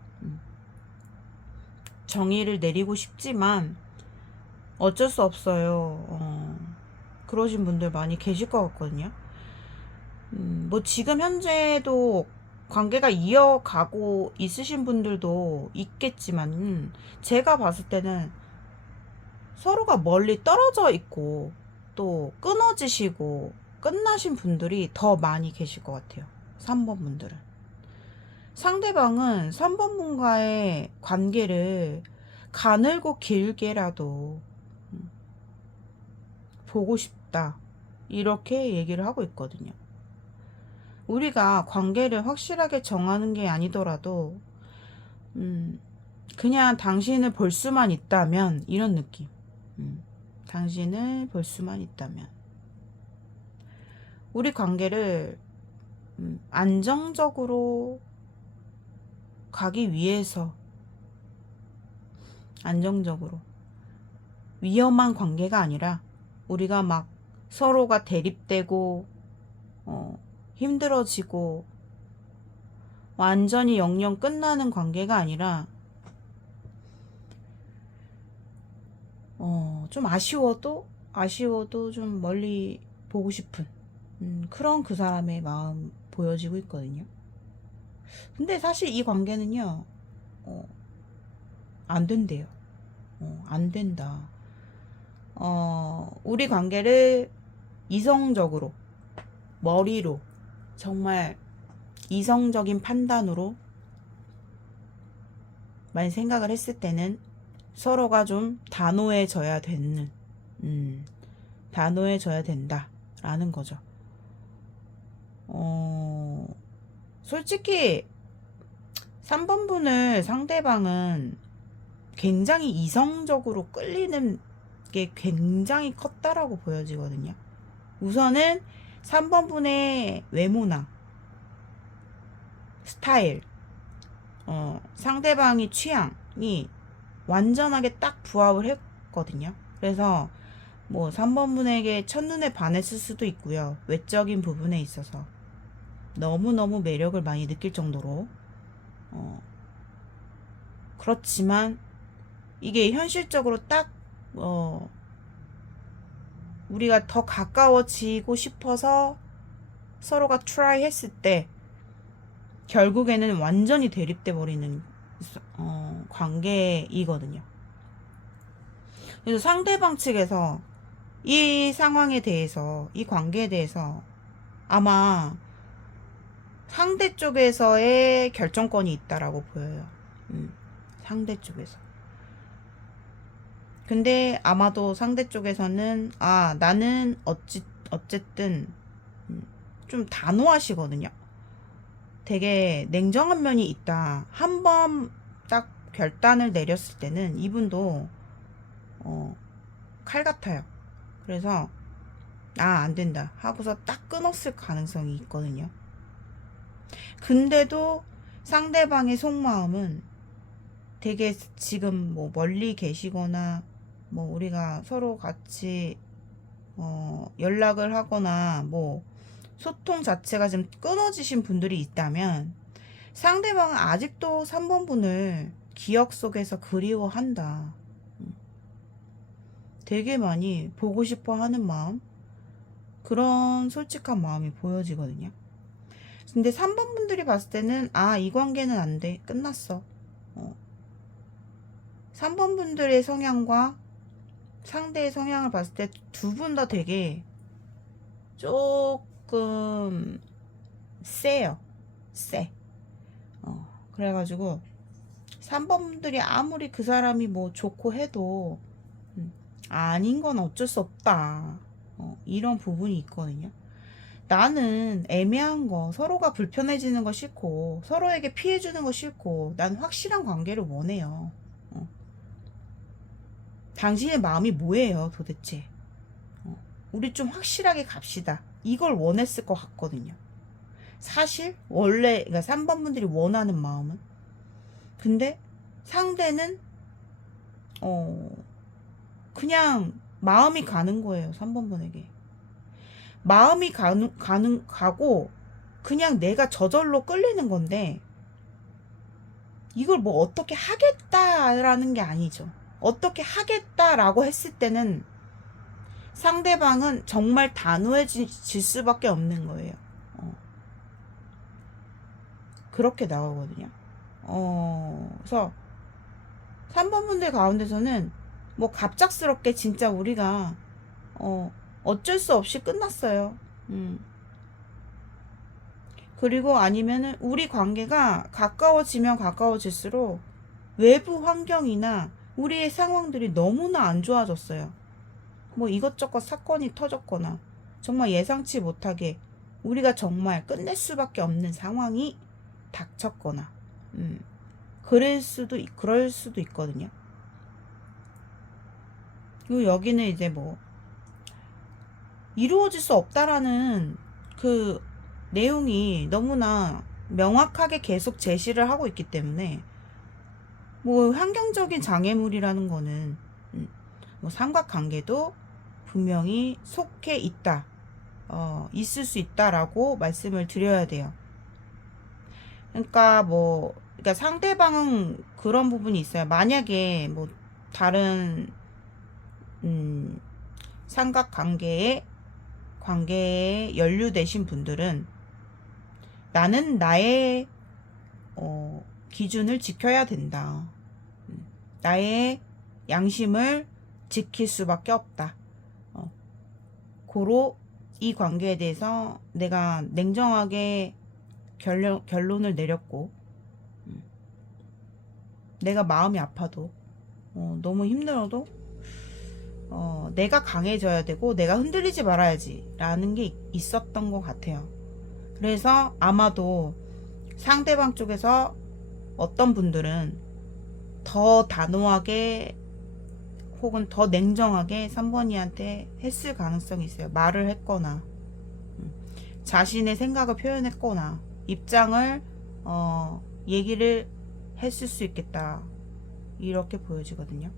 정의를 내리고 싶지만 어쩔 수 없어요. 그러신 분들 많이 계실 것 같거든요. 뭐 지금 현재도 관계가 이어가고 있으신 분들도 있겠지만, 제가 봤을 때는 서로가 멀리 떨어져 있고 또 끊어지시고 끝나신 분들이 더 많이 계실 것 같아요. 3번 분들은. 상대방은 3번 분과의 관계를 가늘고 길게라도 보고 싶다, 이렇게 얘기를 하고 있거든요. 우리가 관계를 확실하게 정하는 게 아니더라도 그냥 당신을 볼 수만 있다면, 이런 느낌. 당신을 볼 수만 있다면 우리 관계를 안정적으로 가기 위해서, 안정적으로, 위험한 관계가 아니라 우리가 막 서로가 대립되고 힘들어지고 완전히 영영 끝나는 관계가 아니라 좀 아쉬워도 좀 멀리 보고 싶은 그런 그 사람의 마음 보여지고 있거든요. 근데 사실 이 관계는요, 안 된대요. 안 된다. 우리 관계를 이성적으로, 머리로, 정말 이성적인 판단으로 많이 생각을 했을 때는 서로가 좀 단호해져야 된다라는 거죠. 솔직히 3번 분을 상대방은 굉장히 이성적으로 끌리는 게 굉장히 컸다라고 보여지거든요. 우선은 3번 분의 외모나 스타일, 상대방의 취향이 완전하게 딱 부합을 했거든요. 그래서 뭐 3번 분에게 첫눈에 반했을 수도 있고요. 외적인 부분에 있어서 너무너무 매력을 많이 느낄 정도로. 그렇지만 이게 현실적으로 딱 우리가 더 가까워지고 싶어서 서로가 트라이 했을 때 결국에는 완전히 대립돼 버리는 관계이거든요. 그래서 상대방 측에서 이 상황에 대해서, 이 관계에 대해서 아마 상대 쪽에서의 결정권이 있다라고 보여요. 상대 쪽에서. 근데 아마도 상대 쪽에서는 나는 어쨌든 좀 단호하시거든요. 되게 냉정한 면이 있다. 한 번 딱 결단을 내렸을 때는 이분도 칼 같아요. 그래서 안 된다 하고서 딱 끊었을 가능성이 있거든요. 근데도 상대방의 속마음은 되게 지금 뭐 멀리 계시거나 뭐 우리가 서로 같이 연락을 하거나 뭐 소통 자체가 좀 끊어지신 분들이 있다면 상대방은 아직도 3번 분을 기억 속에서 그리워한다. 되게 많이 보고 싶어 하는 마음, 그런 솔직한 마음이 보여지거든요. 근데 3번 분들이 봤을 때는 이 관계는 안 돼. 끝났어. 3번 분들의 성향과 상대의 성향을 봤을 때 두 분 다 되게 조금 세요. 세. 그래가지고 3번 분들이 아무리 그 사람이 뭐 좋고 해도 아닌 건 어쩔 수 없다. 이런 부분이 있거든요. 나는 애매한 거, 서로가 불편해지는 거 싫고, 서로에게 피해주는 거 싫고, 난 확실한 관계를 원해요. 당신의 마음이 뭐예요, 도대체? 우리 좀 확실하게 갑시다. 이걸 원했을 것 같거든요. 사실, 원래, 그러니까 3번 분들이 원하는 마음은. 근데 상대는, 그냥 마음이 가는 거예요, 3번 분에게. 마음이 가고 그냥 내가 저절로 끌리는 건데 이걸 뭐 어떻게 하겠다라는 게 아니죠. 어떻게 하겠다라고 했을 때는 상대방은 정말 단호해질 수밖에 없는 거예요. 그렇게 나오거든요. 그래서 3번 분들 가운데서는 뭐 갑작스럽게 진짜 우리가 어쩔 수 없이 끝났어요. 그리고 아니면은 우리 관계가 가까워지면 가까워질수록 외부 환경이나 우리의 상황들이 너무나 안 좋아졌어요. 뭐 이것저것 사건이 터졌거나 정말 예상치 못하게 우리가 정말 끝낼 수밖에 없는 상황이 닥쳤거나 그럴 수도 있거든요. 그리고 여기는 이제 뭐 이루어질 수 없다라는 그 내용이 너무나 명확하게 계속 제시를 하고 있기 때문에 뭐 환경적인 장애물이라는 거는 뭐 삼각관계도 분명히 속해 있다, 있을 수 있다라고 말씀을 드려야 돼요. 그러니까 상대방은 그런 부분이 있어요. 만약에 뭐 다른 삼각관계에 연루되신 분들은 나는 나의 기준을 지켜야 된다. 나의 양심을 지킬 수밖에 없다. 고로 이 관계에 대해서 내가 냉정하게 결론을 내렸고 내가 마음이 아파도 너무 힘들어도 내가 강해져야 되고 내가 흔들리지 말아야지 라는 게 있었던 것 같아요. 그래서 아마도 상대방 쪽에서 어떤 분들은 더 단호하게 혹은 더 냉정하게 3번이한테 했을 가능성이 있어요. 말을 했거나 자신의 생각을 표현했거나 입장을 얘기를 했을 수 있겠다, 이렇게 보여지거든요.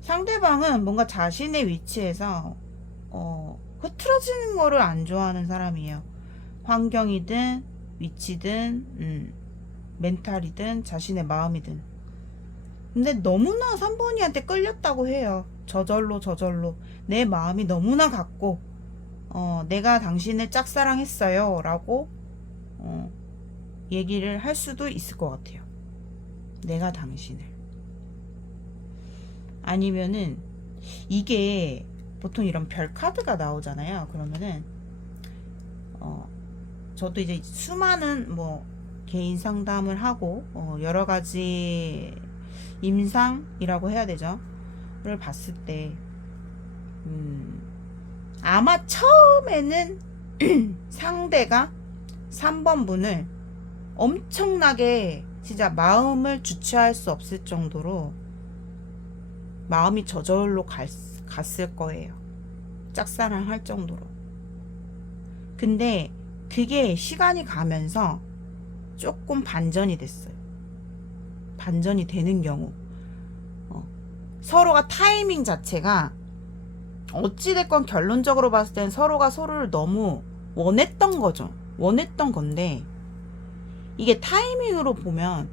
상대방은 뭔가 자신의 위치에서 흐트러지는 거를 안 좋아하는 사람이에요. 환경이든 위치든 멘탈이든 자신의 마음이든. 근데 너무나 3번이한테 끌렸다고 해요. 저절로 내 마음이 너무나 갔고 내가 당신을 짝사랑했어요 라고 얘기를 할 수도 있을 것 같아요. 내가 당신을. 아니면은 이게 보통 이런 별 카드가 나오잖아요. 그러면은 저도 이제 수많은 뭐 개인 상담을 하고 여러 가지 임상이라고 해야 되죠. 를 봤을 때 아마 처음에는 상대가 3번 분을 엄청나게 진짜 마음을 주체할 수 없을 정도로 마음이 저절로 갔을 거예요. 짝사랑 할 정도로. 근데 그게 시간이 가면서 조금 반전이 됐어요. 반전이 되는 경우 서로가 타이밍 자체가 어찌됐건 결론적으로 봤을 땐 서로가 서로를 너무 원했던 거죠. 원했던 건데 이게 타이밍으로 보면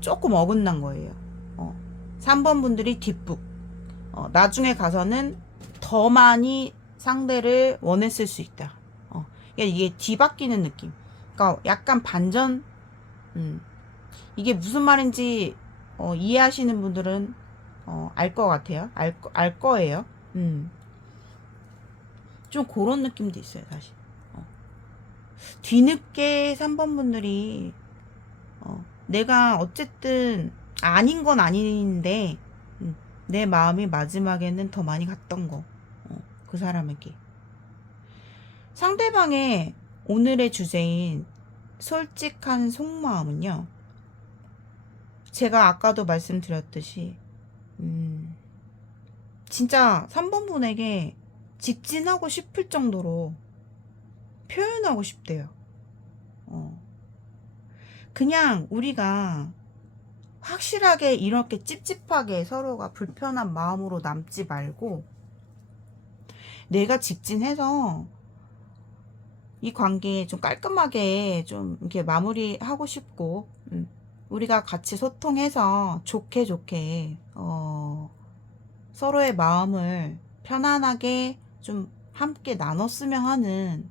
조금 어긋난 거예요. 3번 분들이 뒷북. 나중에 가서는 더 많이 상대를 원했을 수 있다. 그러니까 이게 뒤바뀌는 느낌. 그러니까 약간 반전. 이게 무슨 말인지 이해하시는 분들은 알 것 같아요. 알 거예요. 좀 그런 느낌도 있어요, 사실. 뒤늦게 3번 분들이 내가 어쨌든 아닌 건 아닌데 내 마음이 마지막에는 더 많이 갔던 거. 그 사람에게. 상대방의 오늘의 주제인 솔직한 속마음은요. 제가 아까도 말씀드렸듯이 진짜 3번 분에게 직진하고 싶을 정도로 표현하고 싶대요. 그냥 우리가 확실하게 이렇게 찝찝하게 서로가 불편한 마음으로 남지 말고 내가 직진해서 이 관계 좀 깔끔하게 좀 이렇게 마무리하고 싶고 우리가 같이 소통해서 좋게 서로의 마음을 편안하게 좀 함께 나눴으면 하는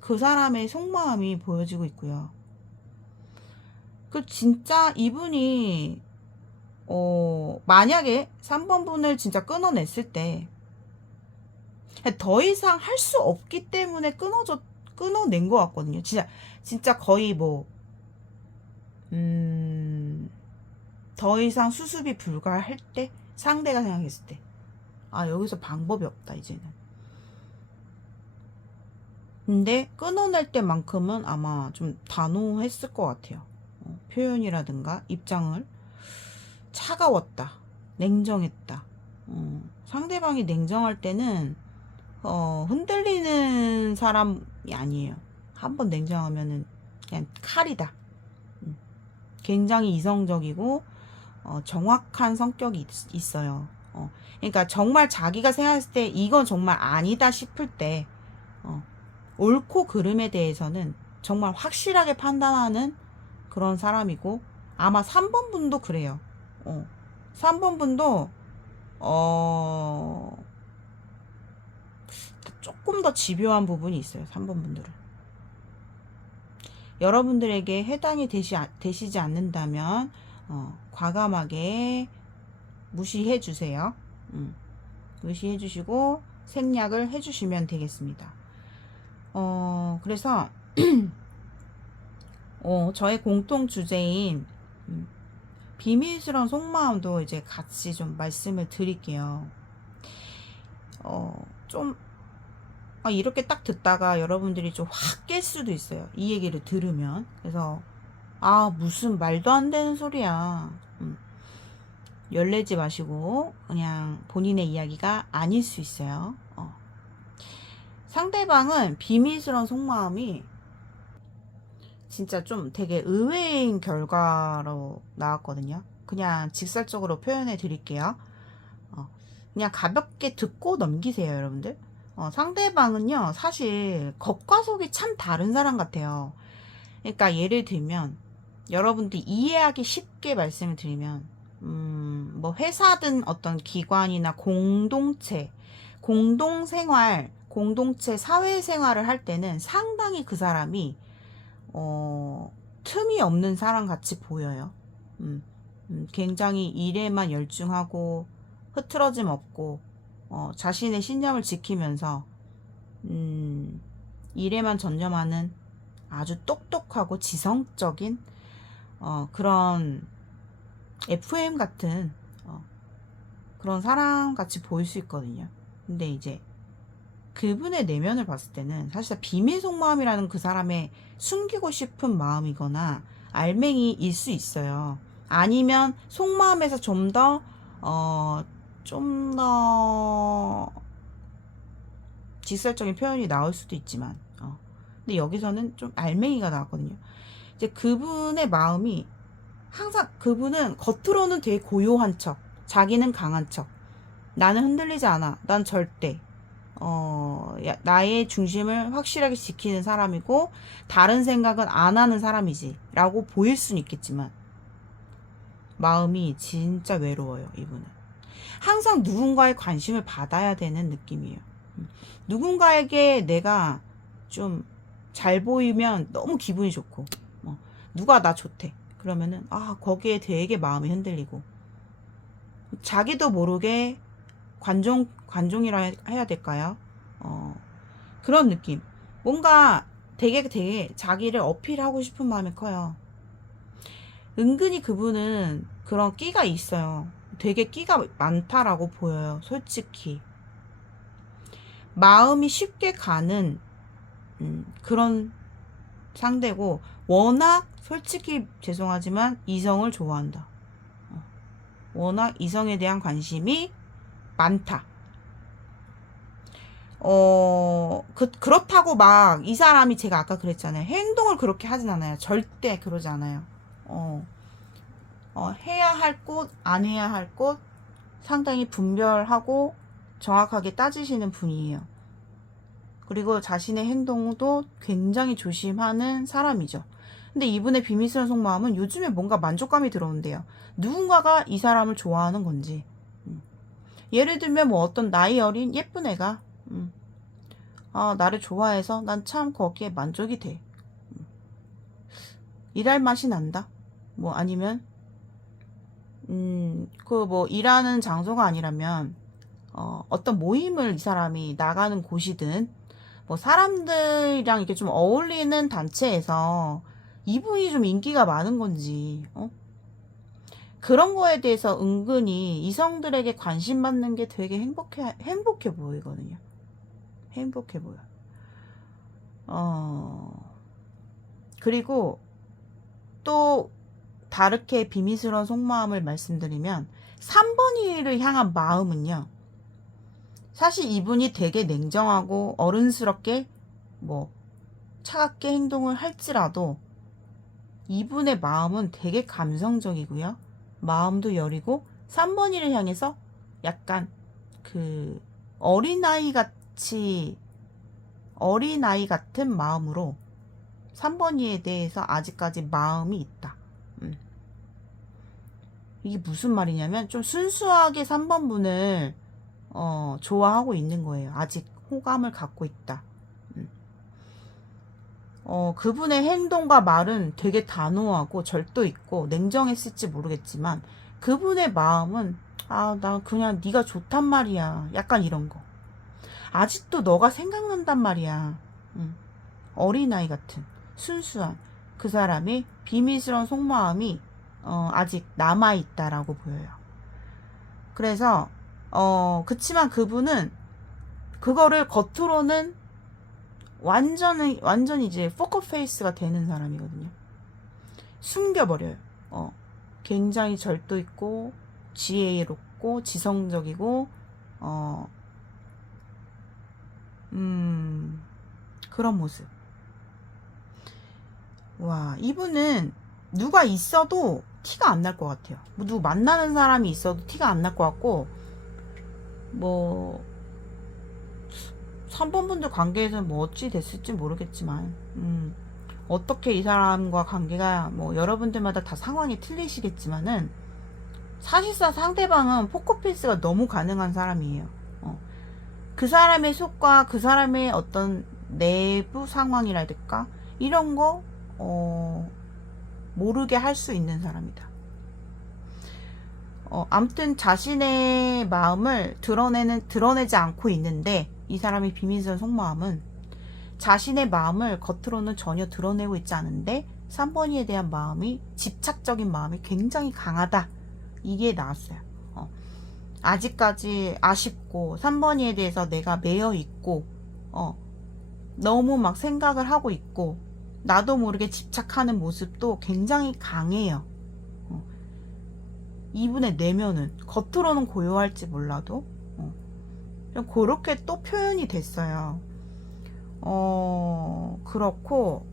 그 사람의 속마음이 보여지고 있고요. 그 진짜 이분이 만약에 3번 분을 진짜 끊어냈을 때 더 이상 할 수 없기 때문에 끊어낸 것 같거든요. 진짜 거의 뭐 더 이상 수습이 불가할 때 상대가 생각했을 때 여기서 방법이 없다 이제는. 근데 끊어낼 때만큼은 아마 좀 단호했을 것 같아요. 표현이라든가 입장을 차가웠다, 냉정했다. 상대방이 냉정할 때는 흔들리는 사람이 아니에요. 한번 냉정하면은 그냥 칼이다. 굉장히 이성적이고 정확한 성격이 있어요. 그러니까 정말 자기가 생각했을 때 이건 정말 아니다 싶을 때 옳고 그름에 대해서는 정말 확실하게 판단하는 그런 사람이고 아마 3번 분도 그래요. 3번 분도 조금 더 집요한 부분이 있어요. 3번 분들은. 여러분들에게 해당이 되시지 않는다면 과감하게 무시해 주세요. 무시해 주시고 생략을 해 주시면 되겠습니다. 그래서 저의 공통 주제인 비밀스러운 속마음도 이제 같이 좀 말씀을 드릴게요. 좀 이렇게 딱 듣다가 여러분들이 좀 확 깰 수도 있어요. 이 얘기를 들으면. 그래서 무슨 말도 안 되는 소리야. 열내지 마시고 그냥 본인의 이야기가 아닐 수 있어요. 상대방은 비밀스러운 속마음이 진짜 좀 되게 의외인 결과로 나왔거든요. 그냥 직설적으로 표현해 드릴게요. 그냥 가볍게 듣고 넘기세요, 여러분들. 상대방은요, 사실 겉과 속이 참 다른 사람 같아요. 그러니까 예를 들면 여러분들이 이해하기 쉽게 말씀을 드리면 뭐 회사든 어떤 기관이나 공동체, 공동생활, 공동체 사회생활을 할 때는 상당히 그 사람이 틈이 없는 사람 같이 보여요. 굉장히 일에만 열중하고 흐트러짐 없고 자신의 신념을 지키면서 일에만 전념하는 아주 똑똑하고 지성적인 그런 FM 같은 그런 사람 같이 보일 수 있거든요. 근데 이제 그분의 내면을 봤을 때는 사실 비밀 속마음이라는 그 사람의 숨기고 싶은 마음이거나 알맹이일 수 있어요. 아니면 속마음에서 좀 더 직설적인 표현이 나올 수도 있지만 근데 여기서는 좀 알맹이가 나왔거든요. 이제 그분의 마음이 항상 그분은 겉으로는 되게 고요한 척, 자기는 강한 척, 나는 흔들리지 않아, 난 절대 나의 중심을 확실하게 지키는 사람이고 다른 생각은 안 하는 사람이지 라고 보일 수는 있겠지만 마음이 진짜 외로워요, 이분은. 항상 누군가의 관심을 받아야 되는 느낌이에요. 누군가에게 내가 좀 잘 보이면 너무 기분이 좋고, 누가 나 좋대. 그러면은, 거기에 되게 마음이 흔들리고, 자기도 모르게 관종이라 해야 될까요? 그런 느낌. 뭔가 되게 자기를 어필하고 싶은 마음이 커요. 은근히 그분은 그런 끼가 있어요. 되게 끼가 많다라고 보여요, 솔직히. 마음이 쉽게 가는 그런 상대고, 워낙 솔직히 죄송하지만 이성을 좋아한다. 워낙 이성에 대한 관심이 많다. 그렇다고 막 이 사람이, 제가 아까 그랬잖아요, 행동을 그렇게 하진 않아요. 절대 그러지 않아요. 해야 할 곳, 안 해야 할 곳 상당히 분별하고 정확하게 따지시는 분이에요. 그리고 자신의 행동도 굉장히 조심하는 사람이죠. 근데 이분의 비밀스러운 속마음은 요즘에 뭔가 만족감이 들어온대요. 누군가가 이 사람을 좋아하는 건지. 예를 들면 뭐 어떤 나이 어린 예쁜 애가 나를 좋아해서 난 참 거기에 만족이 돼. 일할 맛이 난다. 뭐 아니면 그 뭐 일하는 장소가 아니라면 어떤 모임을 이 사람이 나가는 곳이든 뭐 사람들이랑 이렇게 좀 어울리는 단체에서 이분이 좀 인기가 많은 건지 그런 거에 대해서 은근히 이성들에게 관심 받는 게 되게 행복해 보이거든요. 행복해 보여. 그리고 또 다르게 비밀스러운 속마음을 말씀드리면 3번이를 향한 마음은요, 사실 이분이 되게 냉정하고 어른스럽게 뭐 차갑게 행동을 할지라도 이분의 마음은 되게 감성적이고요, 마음도 여리고 3번이를 향해서 약간 그 어린아이 같은 마음으로 3번이에 대해서 아직까지 마음이 있다. 이게 무슨 말이냐면 좀 순수하게 3번 분을 좋아하고 있는 거예요. 아직 호감을 갖고 있다. 그분의 행동과 말은 되게 단호하고 절도 있고 냉정했을지 모르겠지만 그분의 마음은 나 그냥 네가 좋단 말이야. 약간 이런 거. 아직도 너가 생각난단 말이야. 어린아이 같은 순수한 그 사람의 비밀스러운 속마음이 아직 남아있다라고 보여요. 그래서 그치만 그분은 그거를 겉으로는 완전히 이제 포커페이스가 되는 사람이거든요. 숨겨버려요. 굉장히 절도 있고 지혜롭고 지성적이고 그런 모습. 와, 이분은 누가 있어도 티가 안 날 것 같아요. 뭐 누구 만나는 사람이 있어도 티가 안 날 것 같고, 뭐 3번 분들 관계에서는 뭐 어찌 됐을지 모르겠지만 어떻게 이 사람과 관계가 뭐 여러분들마다 다 상황이 틀리시겠지만은 사실상 상대방은 포커페이스가 너무 가능한 사람이에요. 그 사람의 속과 그 사람의 어떤 내부 상황이라 해야 될까? 이런 거 모르게 할 수 있는 사람이다. 아무튼 자신의 마음을 드러내지 않고 있는데, 이 사람의 비밀스러운 속마음은 자신의 마음을 겉으로는 전혀 드러내고 있지 않은데 3번이에 대한 마음이, 집착적인 마음이 굉장히 강하다. 이게 나왔어요. 아직까지 아쉽고 3번이에 대해서 내가 매여 있고 너무 막 생각을 하고 있고 나도 모르게 집착하는 모습도 굉장히 강해요. 이분의 내면은 겉으로는 고요할지 몰라도 그렇게 또 표현이 됐어요. 그렇고,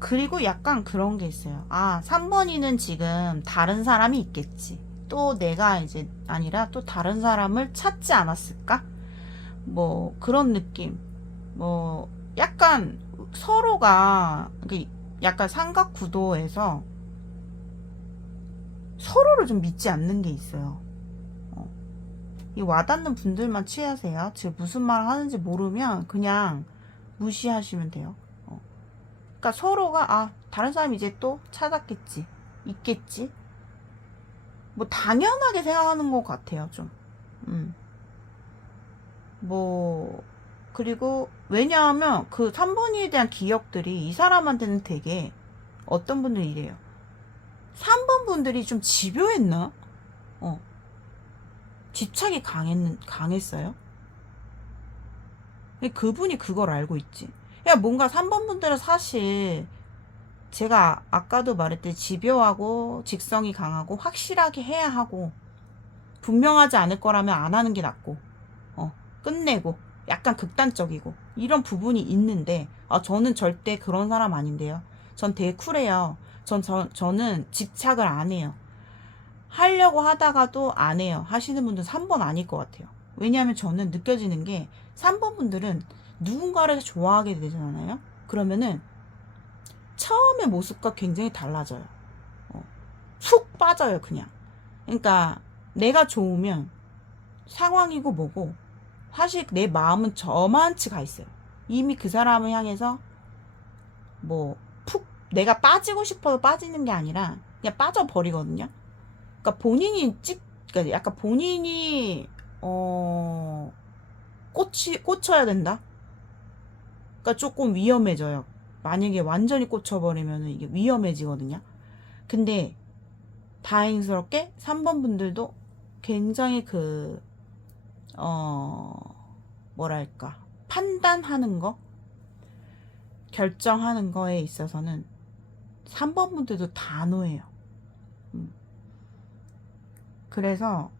그리고 약간 그런 게 있어요. 3번이는 지금 다른 사람이 있겠지. 또 내가 이제 아니라 또 다른 사람을 찾지 않았을까? 뭐 그런 느낌. 뭐 약간 서로가 약간 삼각 구도에서 서로를 좀 믿지 않는 게 있어요. 이 와닿는 분들만 취하세요. 즉 무슨 말을 하는지 모르면 그냥 무시하시면 돼요. 그러니까 서로가 다른 사람이 이제 또 찾았겠지, 있겠지, 뭐 당연하게 생각하는 것 같아요. 좀 뭐 그리고 왜냐하면 그 3번이에 대한 기억들이 이 사람한테는 되게, 어떤 분들은 이래요. 3번 분들이 좀 집요했나? 집착이 강했어요. 그분이 그걸 알고 있지. 야, 뭔가 3번 분들은 사실 제가 아까도 말했듯이 집요하고 직성이 강하고 확실하게 해야 하고 분명하지 않을 거라면 안 하는 게 낫고 끝내고 약간 극단적이고 이런 부분이 있는데 저는 절대 그런 사람 아닌데요. 전 되게 쿨해요. 저는 집착을 안 해요. 하려고 하다가도 안 해요. 하시는 분들은 3번 아닐 것 같아요. 왜냐하면 저는 느껴지는 게 3번 분들은 누군가를 좋아하게 되잖아요. 그러면은 처음의 모습과 굉장히 달라져요. 훅 빠져요, 그냥. 그러니까 내가 좋으면 상황이고 뭐고 사실 내 마음은 저만치 가 있어요. 이미 그 사람을 향해서 뭐 푹 내가 빠지고 싶어도 빠지는 게 아니라 그냥 빠져버리거든요. 그러니까 그러니까 약간 본인이 꽂혀야 된다. 그러니까 조금 위험해져요. 만약에 완전히 꽂혀버리면 이게 위험해지거든요. 근데 다행스럽게 3번 분들도 굉장히 뭐랄까, 판단하는 거, 결정하는 거에 있어서는 3번 분들도 단호해요. 그래서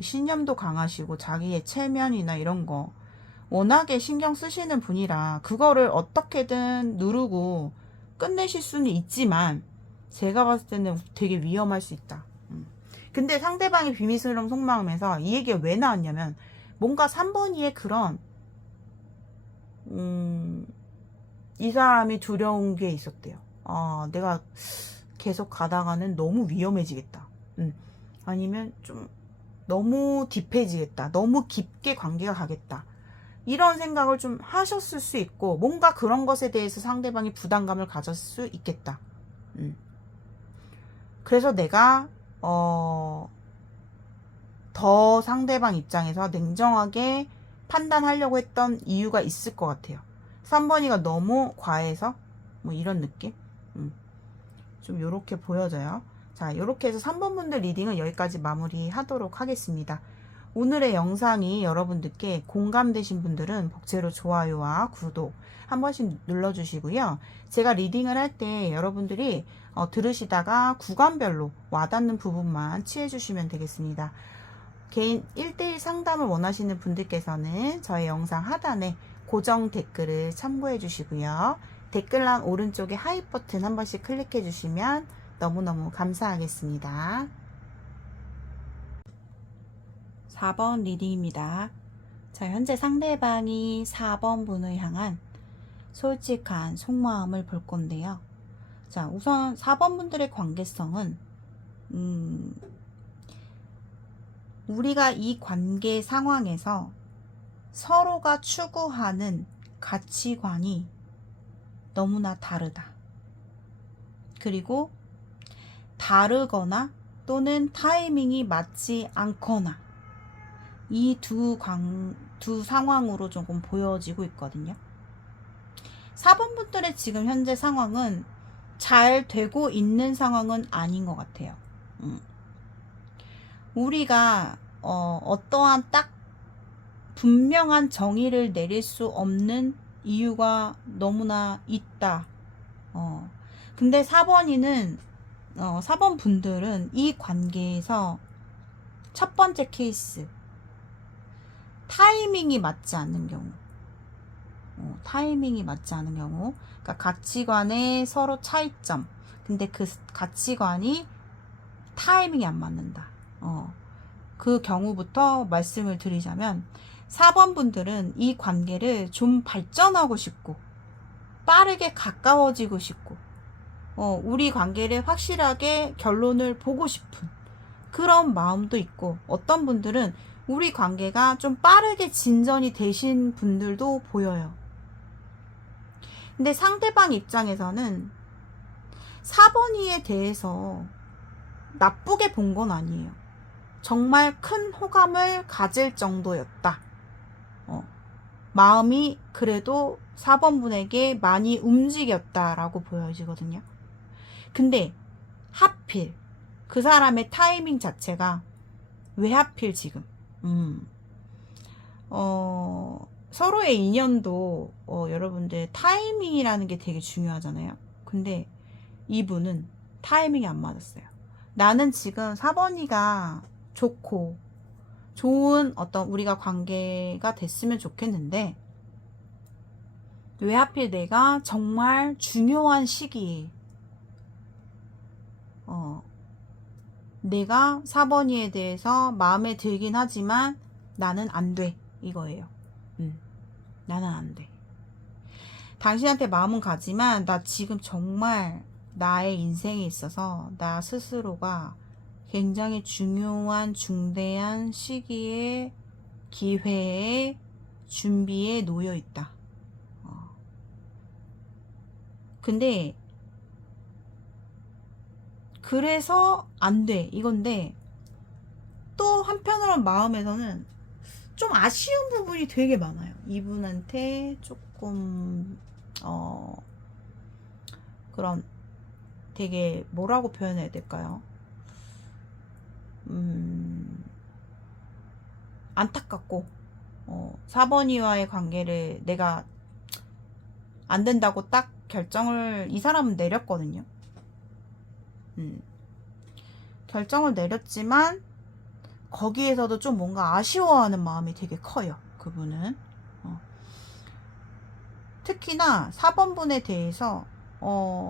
신념도 강하시고 자기의 체면이나 이런 거 워낙에 신경 쓰시는 분이라 그거를 어떻게든 누르고 끝내실 수는 있지만 제가 봤을 때는 되게 위험할 수 있다. 근데 상대방의 비밀스러운 속마음에서 이 얘기가 왜 나왔냐면 뭔가 3번이의 그런 이 사람이 두려운 게 있었대요. 내가 계속 가다가는 너무 위험해지겠다. 아니면 좀 너무 딥해지겠다. 너무 깊게 관계가 가겠다. 이런 생각을 좀 하셨을 수 있고 뭔가 그런 것에 대해서 상대방이 부담감을 가졌을 수 있겠다. 그래서 내가 더 상대방 입장에서 냉정하게 판단하려고 했던 이유가 있을 것 같아요. 3번이가 너무 과해서 뭐 이런 느낌? 좀 요렇게 보여져요. 자, 요렇게 해서 3번 분들 리딩은 여기까지 마무리 하도록 하겠습니다. 오늘의 영상이 여러분들께 공감되신 분들은 복제로 좋아요와 구독 한 번씩 눌러주시고요. 제가 리딩을 할 때 여러분들이 들으시다가 구간별로 와닿는 부분만 취해주시면 되겠습니다. 개인 1대1 상담을 원하시는 분들께서는 저의 영상 하단에 고정 댓글을 참고해 주시고요. 댓글란 오른쪽에 하이 버튼 한 번씩 클릭해 주시면 너무너무 감사하겠습니다. 4번 리딩입니다. 자, 현재 상대방이 4번 분을 향한 솔직한 속마음을 볼 건데요. 자, 우선 4번 분들의 관계성은 우리가 이 관계 상황에서 서로가 추구하는 가치관이 너무나 다르다. 그리고 다르거나 또는 타이밍이 맞지 않거나 이 두 상황으로 조금 보여지고 있거든요. 4번 분들의 지금 현재 상황은 잘 되고 있는 상황은 아닌 것 같아요. 우리가 어떠한 딱 분명한 정의를 내릴 수 없는 이유가 너무나 있다. 근데 4번이는 4번 분들은 이 관계에서 첫 번째 케이스 타이밍이 맞지 않는 경우 그러니까 가치관의 서로 차이점, 근데 그 가치관이 타이밍이 안 맞는다. 그 경우부터 말씀을 드리자면 4번 분들은 이 관계를 좀 발전하고 싶고 빠르게 가까워지고 싶고 우리 관계를 확실하게 결론을 보고 싶은 그런 마음도 있고, 어떤 분들은 우리 관계가 좀 빠르게 진전이 되신 분들도 보여요. 근데 상대방 입장에서는 4번이에 대해서 나쁘게 본 건 아니에요. 정말 큰 호감을 가질 정도였다. 마음이 그래도 4번 분에게 많이 움직였다라고 보여지거든요. 근데 하필 그 사람의 타이밍 자체가 왜 하필 지금 서로의 인연도 여러분들 타이밍이라는 게 되게 중요하잖아요. 근데 이분은 타이밍이 안 맞았어요. 나는 지금 4번이가 좋고 좋은 어떤 우리가 관계가 됐으면 좋겠는데 왜 하필 내가 정말 중요한 시기에 내가 4번이에 대해서 마음에 들긴 하지만 나는 안 돼, 이거예요. 나는 안 돼. 당신한테 마음은 가지만 나 지금 정말 나의 인생에 있어서 나 스스로가 굉장히 중요한 중대한 시기에 기회에 준비에 놓여 있다. 근데 그래서 안 돼, 이건데 또 한편으로는 마음에서는 좀 아쉬운 부분이 되게 많아요. 이분한테 조금 그런 되게 뭐라고 표현해야 될까요? 안타깝고 4번이와의 관계를 내가 안 된다고 딱 결정을 이 사람은 내렸거든요. 결정을 내렸지만 거기에서도 좀 뭔가 아쉬워하는 마음이 되게 커요. 그분은 특히나 4번 분에 대해서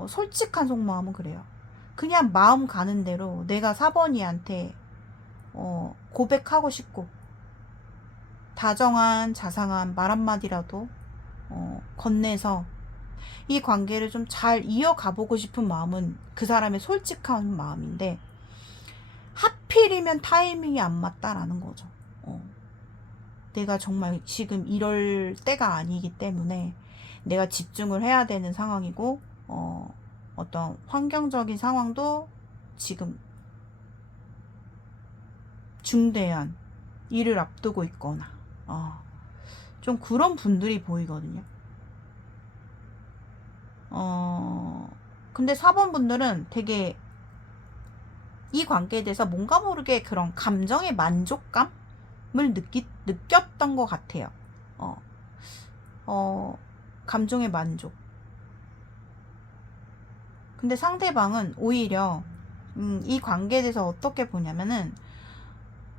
솔직한 속마음은 그래요. 그냥 마음 가는 대로 내가 4번이한테 고백하고 싶고 다정한 자상한 말 한마디라도 건네서 이 관계를 좀 잘 이어가 보고 싶은 마음은 그 사람의 솔직한 마음인데 하필이면 타이밍이 안 맞다라는 거죠. 내가 정말 지금 이럴 때가 아니기 때문에 내가 집중을 해야 되는 상황이고 어떤 환경적인 상황도 지금 중대한 일을 앞두고 있거나 좀 그런 분들이 보이거든요. 근데 4번 분들은 되게 이 관계에 대해서 뭔가 모르게 그런 감정의 만족감을 느꼈던 것 같아요. 감정의 만족. 근데 상대방은 오히려 이 관계에 대해서 어떻게 보냐면은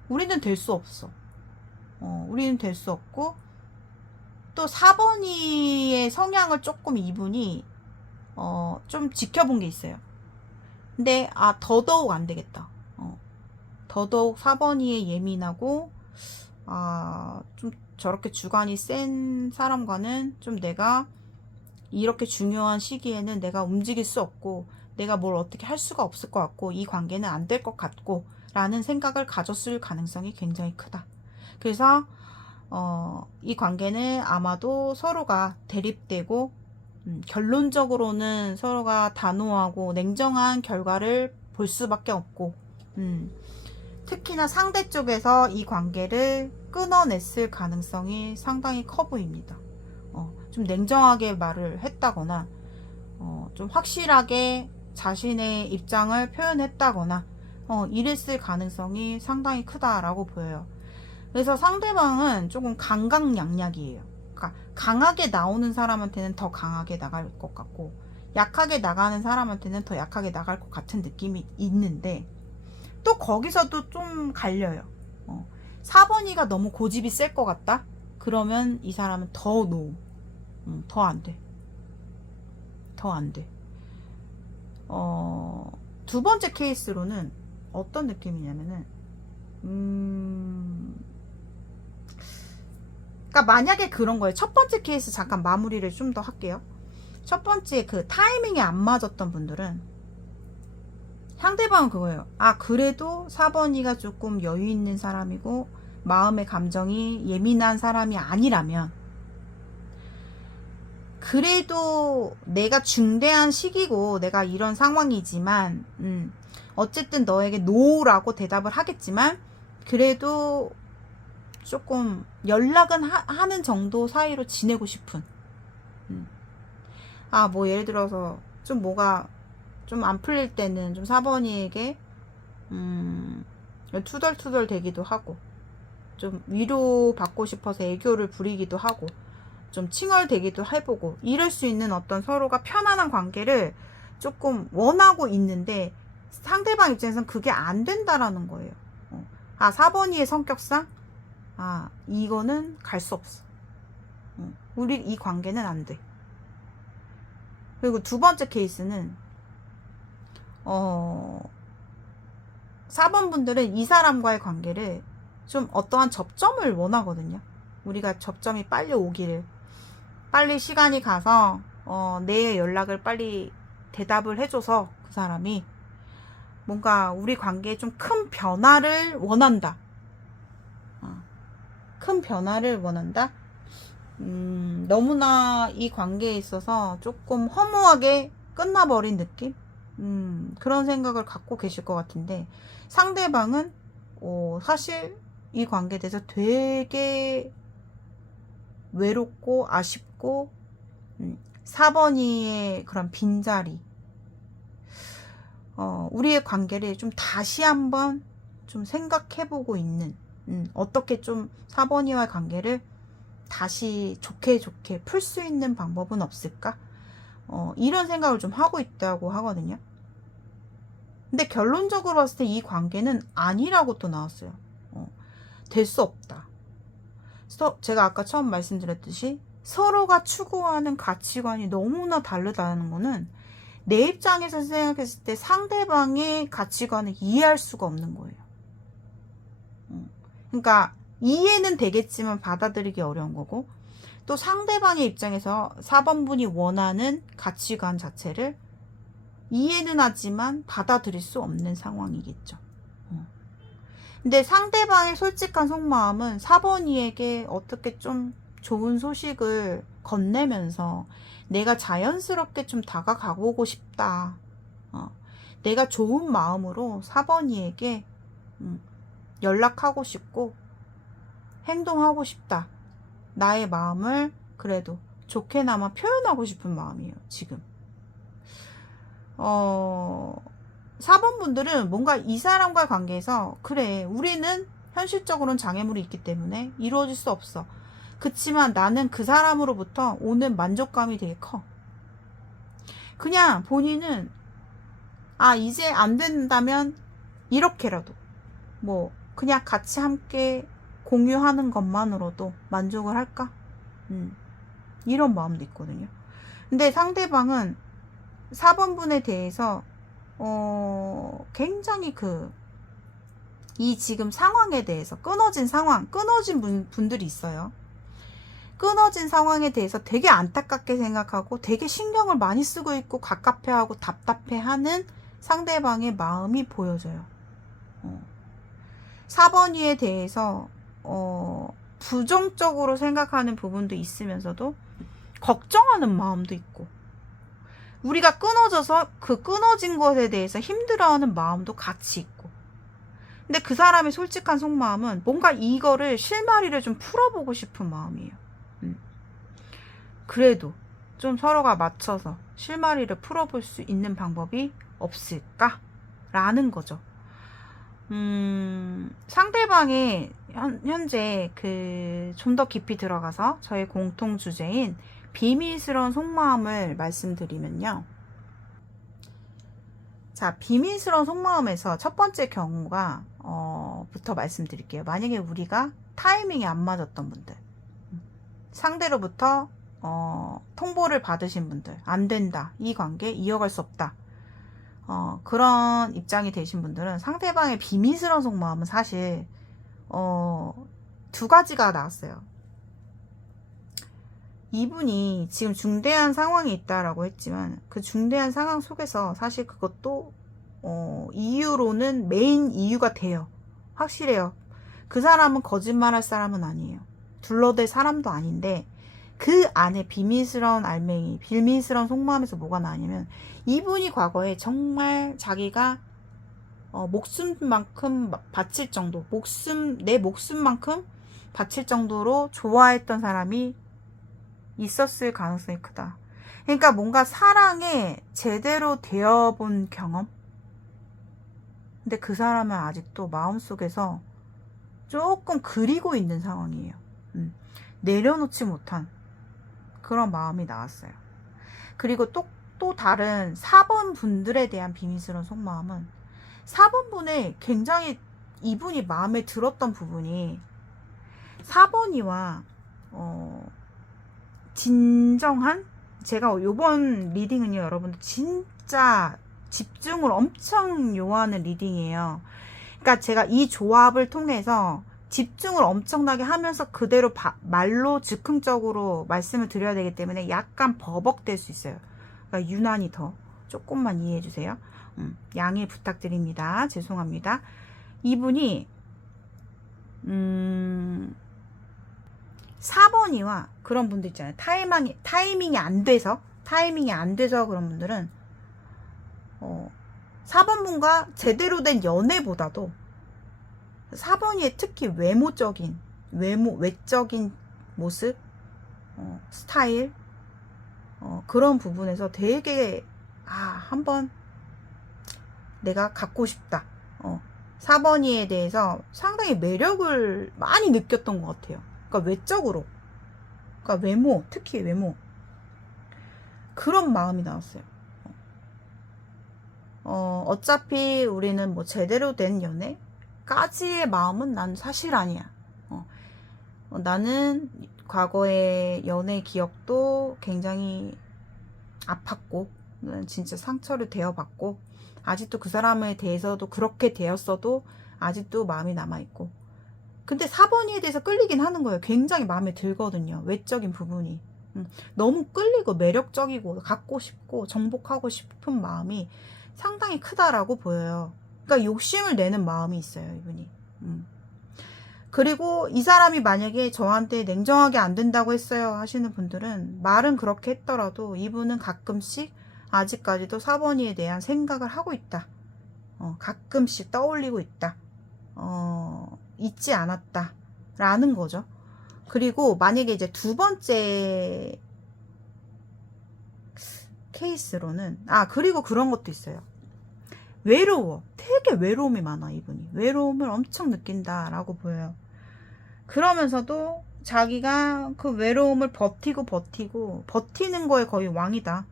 우리는 될 수 없어. 우리는 될 수 없고 또 4번이의 성향을 조금 이분이 좀 지켜본 게 있어요. 근데 더더욱 안 되겠다. 더더욱 4번이에 예민하고 좀 저렇게 주관이 센 사람과는 좀 내가 이렇게 중요한 시기에는 내가 움직일 수 없고 내가 뭘 어떻게 할 수가 없을 것 같고 이 관계는 안 될 것 같고 라는 생각을 가졌을 가능성이 굉장히 크다. 그래서 이 관계는 아마도 서로가 대립되고 결론적으로는 서로가 단호하고 냉정한 결과를 볼 수밖에 없고 특히나 상대 쪽에서 이 관계를 끊어냈을 가능성이 상당히 커 보입니다. 좀 냉정하게 말을 했다거나 좀 확실하게 자신의 입장을 표현했다거나 이랬을 가능성이 상당히 크다라고 보여요. 그래서 상대방은 조금 강강약약이에요. 그러니까 강하게 나오는 사람한테는 더 강하게 나갈 것 같고 약하게 나가는 사람한테는 더 약하게 나갈 것 같은 느낌이 있는데 또 거기서도 좀 갈려요. 4번이가 너무 고집이 셀 것 같다? 그러면 이 사람은 더 노. 더 안 돼. 더 안 돼. 두 번째 케이스로는 어떤 느낌이냐면은 그러니까 만약에 그런 거예요. 첫 번째 케이스 잠깐 마무리를 좀 더 할게요. 첫 번째 그 타이밍이 안 맞았던 분들은 상대방은 그거예요. 아, 그래도 4번이가 조금 여유 있는 사람이고 마음의 감정이 예민한 사람이 아니라면, 그래도 내가 중대한 시기고 내가 이런 상황이지만 어쨌든 너에게 노라고 대답을 하겠지만, 그래도 조금 연락은 하는 정도 사이로 지내고 싶은, 아, 뭐 예를 들어서 좀 뭐가 좀 안 풀릴 때는 좀 4번이에게 투덜투덜 대기도 하고, 좀 위로 받고 싶어서 애교를 부리기도 하고, 좀 칭얼대기도 해보고, 이럴 수 있는 어떤 서로가 편안한 관계를 조금 원하고 있는데, 상대방 입장에서는 그게 안 된다라는 거예요. 아, 4번이의 성격상, 아, 이거는 갈 수 없어. 우리 이 관계는 안 돼. 그리고 두 번째 케이스는 4번 분들은 이 사람과의 관계를 좀 어떠한 접점을 원하거든요. 우리가 접점이 빨리 오기를, 빨리 시간이 가서 내 연락을 빨리 대답을 해줘서 그 사람이 뭔가 우리 관계에 좀 큰 변화를 원한다. 큰 변화를 원한다. 너무나 이 관계에 있어서 조금 허무하게 끝나버린 느낌? 그런 생각을 갖고 계실 것 같은데, 상대방은 사실 이 관계에 대해서 되게 외롭고 아쉽고 4번이의 그런 빈자리, 우리의 관계를 좀 다시 한번 좀 생각해보고 있는, 어떻게 좀 4번이와의 관계를 다시 좋게 풀 수 있는 방법은 없을까? 이런 생각을 좀 하고 있다고 하거든요. 근데 결론적으로 봤을 때 이 관계는 아니라고 또 나왔어요. 될 수 없다. 제가 아까 처음 말씀드렸듯이 서로가 추구하는 가치관이 너무나 다르다는 거는, 내 입장에서 생각했을 때 상대방의 가치관을 이해할 수가 없는 거예요. 그러니까 이해는 되겠지만 받아들이기 어려운 거고, 또 상대방의 입장에서 4번분이 원하는 가치관 자체를 이해는 하지만 받아들일 수 없는 상황이겠죠. 근데 상대방의 솔직한 속마음은 4번이에게 어떻게 좀 좋은 소식을 건네면서 내가 자연스럽게 좀 다가가보고 싶다. 내가 좋은 마음으로 4번이에게 연락하고 싶고 행동하고 싶다. 나의 마음을 그래도 좋게나마 표현하고 싶은 마음이에요, 지금. 4번 분들은 뭔가 이 사람과의 관계에서, 그래, 우리는 현실적으로는 장애물이 있기 때문에 이루어질 수 없어. 그치만 나는 그 사람으로부터 오는 만족감이 되게 커. 그냥 본인은, 아, 이제 안 된다면 이렇게라도 뭐 그냥 같이 함께 공유하는 것만으로도 만족을 할까? 이런 마음도 있거든요. 근데 상대방은 4번분에 대해서 굉장히 이 지금 상황에 대해서, 끊어진 분들이 있어요. 끊어진 상황에 대해서 되게 안타깝게 생각하고 되게 신경을 많이 쓰고 있고 갑갑해하고 답답해하는 상대방의 마음이 보여져요. 4번이에 대해서 부정적으로 생각하는 부분도 있으면서도 걱정하는 마음도 있고, 우리가 끊어져서 그 끊어진 것에 대해서 힘들어하는 마음도 같이 있고. 근데 그 사람의 솔직한 속마음은 뭔가 이거를 실마리를 좀 풀어보고 싶은 마음이에요. 그래도 좀 서로가 맞춰서 실마리를 풀어볼 수 있는 방법이 없을까? 라는 거죠. 상대방의 현재 좀 더 깊이 들어가서 저의 공통 주제인 비밀스러운 속마음을 말씀드리면요. 자, 비밀스러운 속마음에서 첫 번째 경우가 부터 말씀드릴게요. 만약에 우리가 타이밍이 안 맞았던 분들, 상대로부터 통보를 받으신 분들, 안 된다, 이 관계 이어갈 수 없다, 그런 입장이 되신 분들은 상대방의 비밀스러운 속마음은 사실 두 가지가 나왔어요. 이분이 지금 중대한 상황이 있다라고 했지만 그 중대한 상황 속에서 사실 그것도 이유로는 메인 이유가 돼요. 확실해요. 그 사람은 거짓말할 사람은 아니에요. 둘러댈 사람도 아닌데 그 안에 비밀스러운 알맹이, 비밀스러운 속마음에서 뭐가 나냐면 이분이 과거에 정말 자기가 목숨만큼 바칠 정도, 내 목숨만큼 바칠 정도로 좋아했던 사람이 있었을 가능성이 크다. 그러니까 뭔가 사랑에 제대로 되어본 경험? 근데 그 사람은 아직도 마음속에서 조금 그리고 있는 상황이에요. 내려놓지 못한 그런 마음이 나왔어요. 그리고 또 다른 4번 분들에 대한 비밀스러운 속마음은 4번 분의 굉장히 이분이 마음에 들었던 부분이 4번이와 진정한, 제가 요번 리딩은요 여러분들 진짜 집중을 엄청 요하는 리딩이에요. 그러니까 제가 이 조합을 통해서 집중을 엄청나게 하면서 그대로 말로 즉흥적으로 말씀을 드려야 되기 때문에 약간 버벅될 수 있어요. 그러니까 유난히 더 조금만 이해해 주세요. 양해 부탁드립니다. 죄송합니다. 이분이 4번이와 그런 분들 있잖아요. 타이밍이 안 돼서 그런 분들은 4번 분과 제대로 된 연애보다도 4번이의 특히 외적인 모습, 스타일, 그런 부분에서 되게 한번 내가 갖고 싶다. 4번이에 대해서 상당히 매력을 많이 느꼈던 것 같아요. 그러니까 외적으로, 그러니까 외모, 특히 외모, 그런 마음이 나왔어요. 어차피 우리는 뭐 제대로 된 연애까지의 마음은 난 사실 아니야. 나는 과거의 연애 기억도 굉장히 아팠고, 진짜 상처를 대어봤고, 아직도 그 사람에 대해서도 그렇게 되었어도 아직도 마음이 남아있고. 근데 4번이에 대해서 끌리긴 하는 거예요. 굉장히 마음에 들거든요. 외적인 부분이. 너무 끌리고 매력적이고 갖고 싶고 정복하고 싶은 마음이 상당히 크다라고 보여요. 그러니까 욕심을 내는 마음이 있어요, 이분이. 그리고 이 사람이 만약에 저한테 냉정하게 안 된다고 했어요 하시는 분들은, 말은 그렇게 했더라도 이분은 가끔씩 아직까지도 4번이에 대한 생각을 하고 있다. 가끔씩 떠올리고 있다. 잊지 않았다 라는 거죠. 그리고 만약에 이제 두 번째 케이스로는, 그리고 그런 것도 있어요. 외로워. 되게 외로움이 많아, 이분이. 외로움을 엄청 느낀다라고 보여요. 그러면서도 자기가 그 외로움을 버티는 거에 거의 왕이다.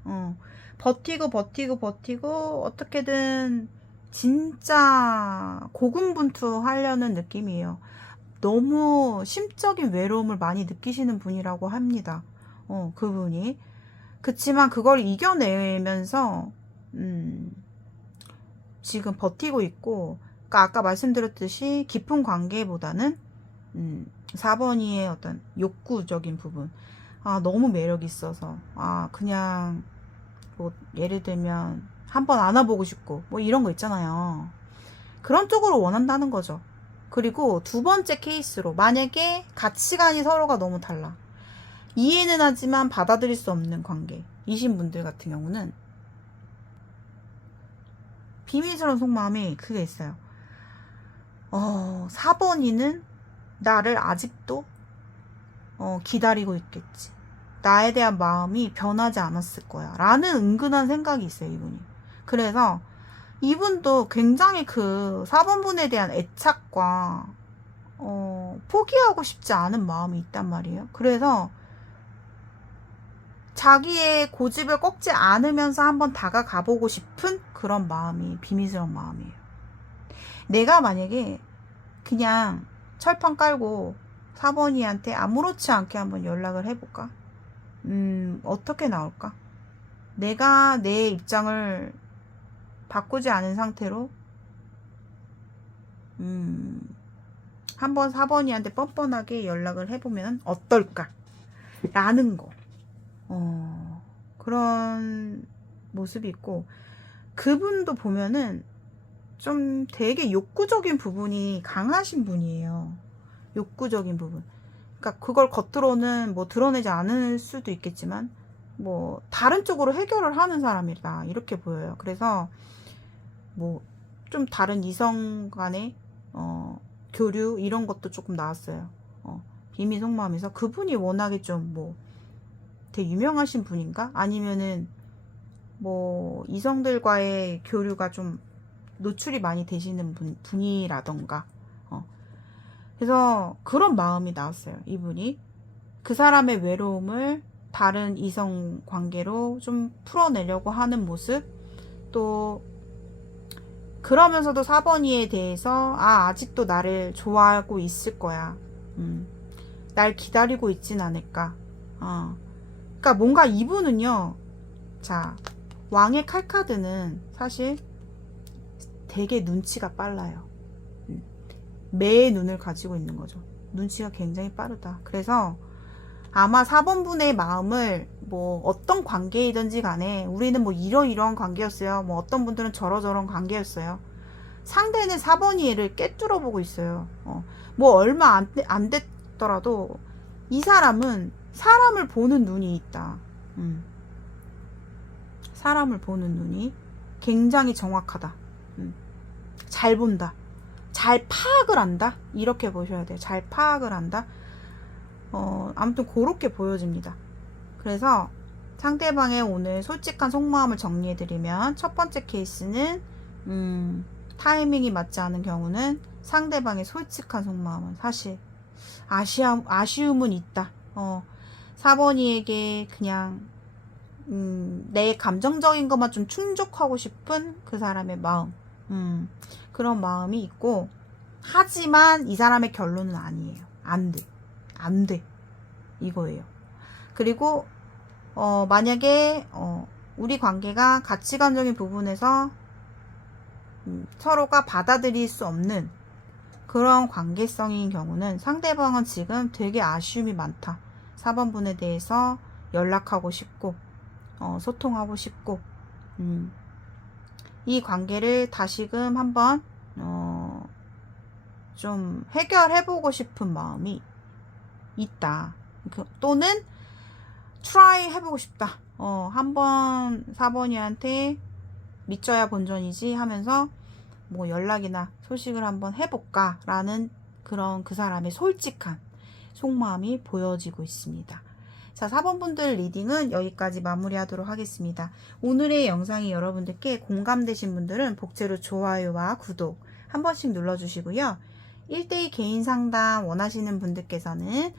버티고 어떻게든 진짜 고군분투하려는 느낌이에요. 너무 심적인 외로움을 많이 느끼시는 분이라고 합니다. 그분이. 그치만 그걸 이겨내면서 지금 버티고 있고, 그러니까 아까 말씀드렸듯이 깊은 관계보다는 4번이의 어떤 욕구적인 부분, 너무 매력 있어서 그냥 뭐 예를 들면 한번 안아보고 싶고 뭐 이런 거 있잖아요. 그런 쪽으로 원한다는 거죠. 그리고 두 번째 케이스로, 만약에 가치관이 서로가 너무 달라, 이해는 하지만 받아들일 수 없는 관계이신 분들 같은 경우는 비밀스러운 속마음이 그게 있어요. 4번이는 나를 아직도 기다리고 있겠지. 나에 대한 마음이 변하지 않았을 거야 라는 은근한 생각이 있어요, 이분이. 그래서 이분도 굉장히 그 4번 분에 대한 애착과 포기하고 싶지 않은 마음이 있단 말이에요. 그래서 자기의 고집을 꺾지 않으면서 한번 다가가보고 싶은 그런 마음이 비밀스러운 마음이에요. 내가 만약에 그냥 철판 깔고 4번이한테 아무렇지 않게 한번 연락을 해볼까? 어떻게 나올까? 내가 내 입장을 바꾸지 않은 상태로 한번 4번이한테 뻔뻔하게 연락을 해보면 어떨까? 라는 거. 그런 모습이 있고, 그분도 보면은 좀 되게 욕구적인 부분이 강하신 분이에요. 욕구적인 부분. 그러니까 그걸 겉으로는 뭐 드러내지 않을 수도 있겠지만, 뭐 다른 쪽으로 해결을 하는 사람이다 이렇게 보여요. 그래서 뭐 좀 다른 이성 간의 교류 이런 것도 조금 나왔어요. 비밀 속마음에서 그분이 워낙에 좀 뭐 되게 유명하신 분인가? 아니면은 뭐 이성들과의 교류가 좀 노출이 많이 되시는 분이라던가. 그래서 그런 마음이 나왔어요. 이분이 그 사람의 외로움을 다른 이성 관계로 좀 풀어내려고 하는 모습. 또 그러면서도 4번이에 대해서 아직도 나를 좋아하고 있을 거야. 날 기다리고 있진 않을까. 그러니까 뭔가 이분은요. 자, 왕의 칼카드는 사실 되게 눈치가 빨라요. 매의 눈을 가지고 있는 거죠. 눈치가 굉장히 빠르다. 그래서 아마 4번 분의 마음을 뭐 어떤 관계이든지 간에 우리는 뭐 이러이러한 관계였어요. 뭐 어떤 분들은 저러저런 관계였어요. 상대는 4번이 얘를 꿰뚫어 보고 있어요. 뭐 얼마 안 됐더라도 이 사람은 사람을 보는 눈이 있다. 사람을 보는 눈이 굉장히 정확하다. 잘 본다. 잘 파악을 한다. 이렇게 보셔야 돼요. 잘 파악을 한다. 아무튼 그렇게 보여집니다. 그래서 상대방의 오늘 솔직한 속마음을 정리해드리면, 첫 번째 케이스는 타이밍이 맞지 않은 경우는 상대방의 솔직한 속마음은 사실 아쉬움은 있다. 4번이에게 그냥 내 감정적인 것만 좀 충족하고 싶은 그 사람의 마음, 그런 마음이 있고, 하지만 이 사람의 결론은 아니에요. 안 돼. 이거예요. 그리고 만약에 우리 관계가 가치관적인 부분에서 서로가 받아들일 수 없는 그런 관계성인 경우는 상대방은 지금 되게 아쉬움이 많다. 4번 분에 대해서 연락하고 싶고 소통하고 싶고 이 관계를 다시금 한번 좀 해결해보고 싶은 마음이 있다. 또는 try 해보고 싶다. 한번 4번이한테 믿져야 본전이지 하면서 뭐 연락이나 소식을 한번 해볼까 라는 그런 그 사람의 솔직한 속마음이 보여지고 있습니다. 자, 4번 분들 리딩은 여기까지 마무리하도록 하겠습니다. 오늘의 영상이 여러분들께 공감되신 분들은 복제로 좋아요와 구독 한 번씩 눌러주시고요. 1대1 개인 상담 원하시는 분들께서는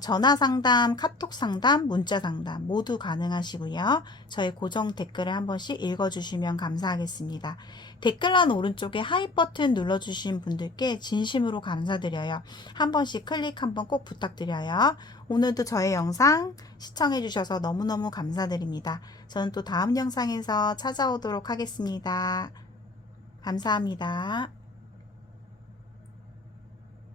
전화 상담, 카톡 상담, 문자 상담 모두 가능하시고요. 저희 고정 댓글을 한 번씩 읽어주시면 감사하겠습니다. 댓글란 오른쪽에 하이 버튼 눌러주신 분들께 진심으로 감사드려요. 한 번씩 클릭 한번 꼭 부탁드려요. 오늘도 저의 영상 시청해주셔서 너무너무 감사드립니다. 저는 또 다음 영상에서 찾아오도록 하겠습니다. 감사합니다.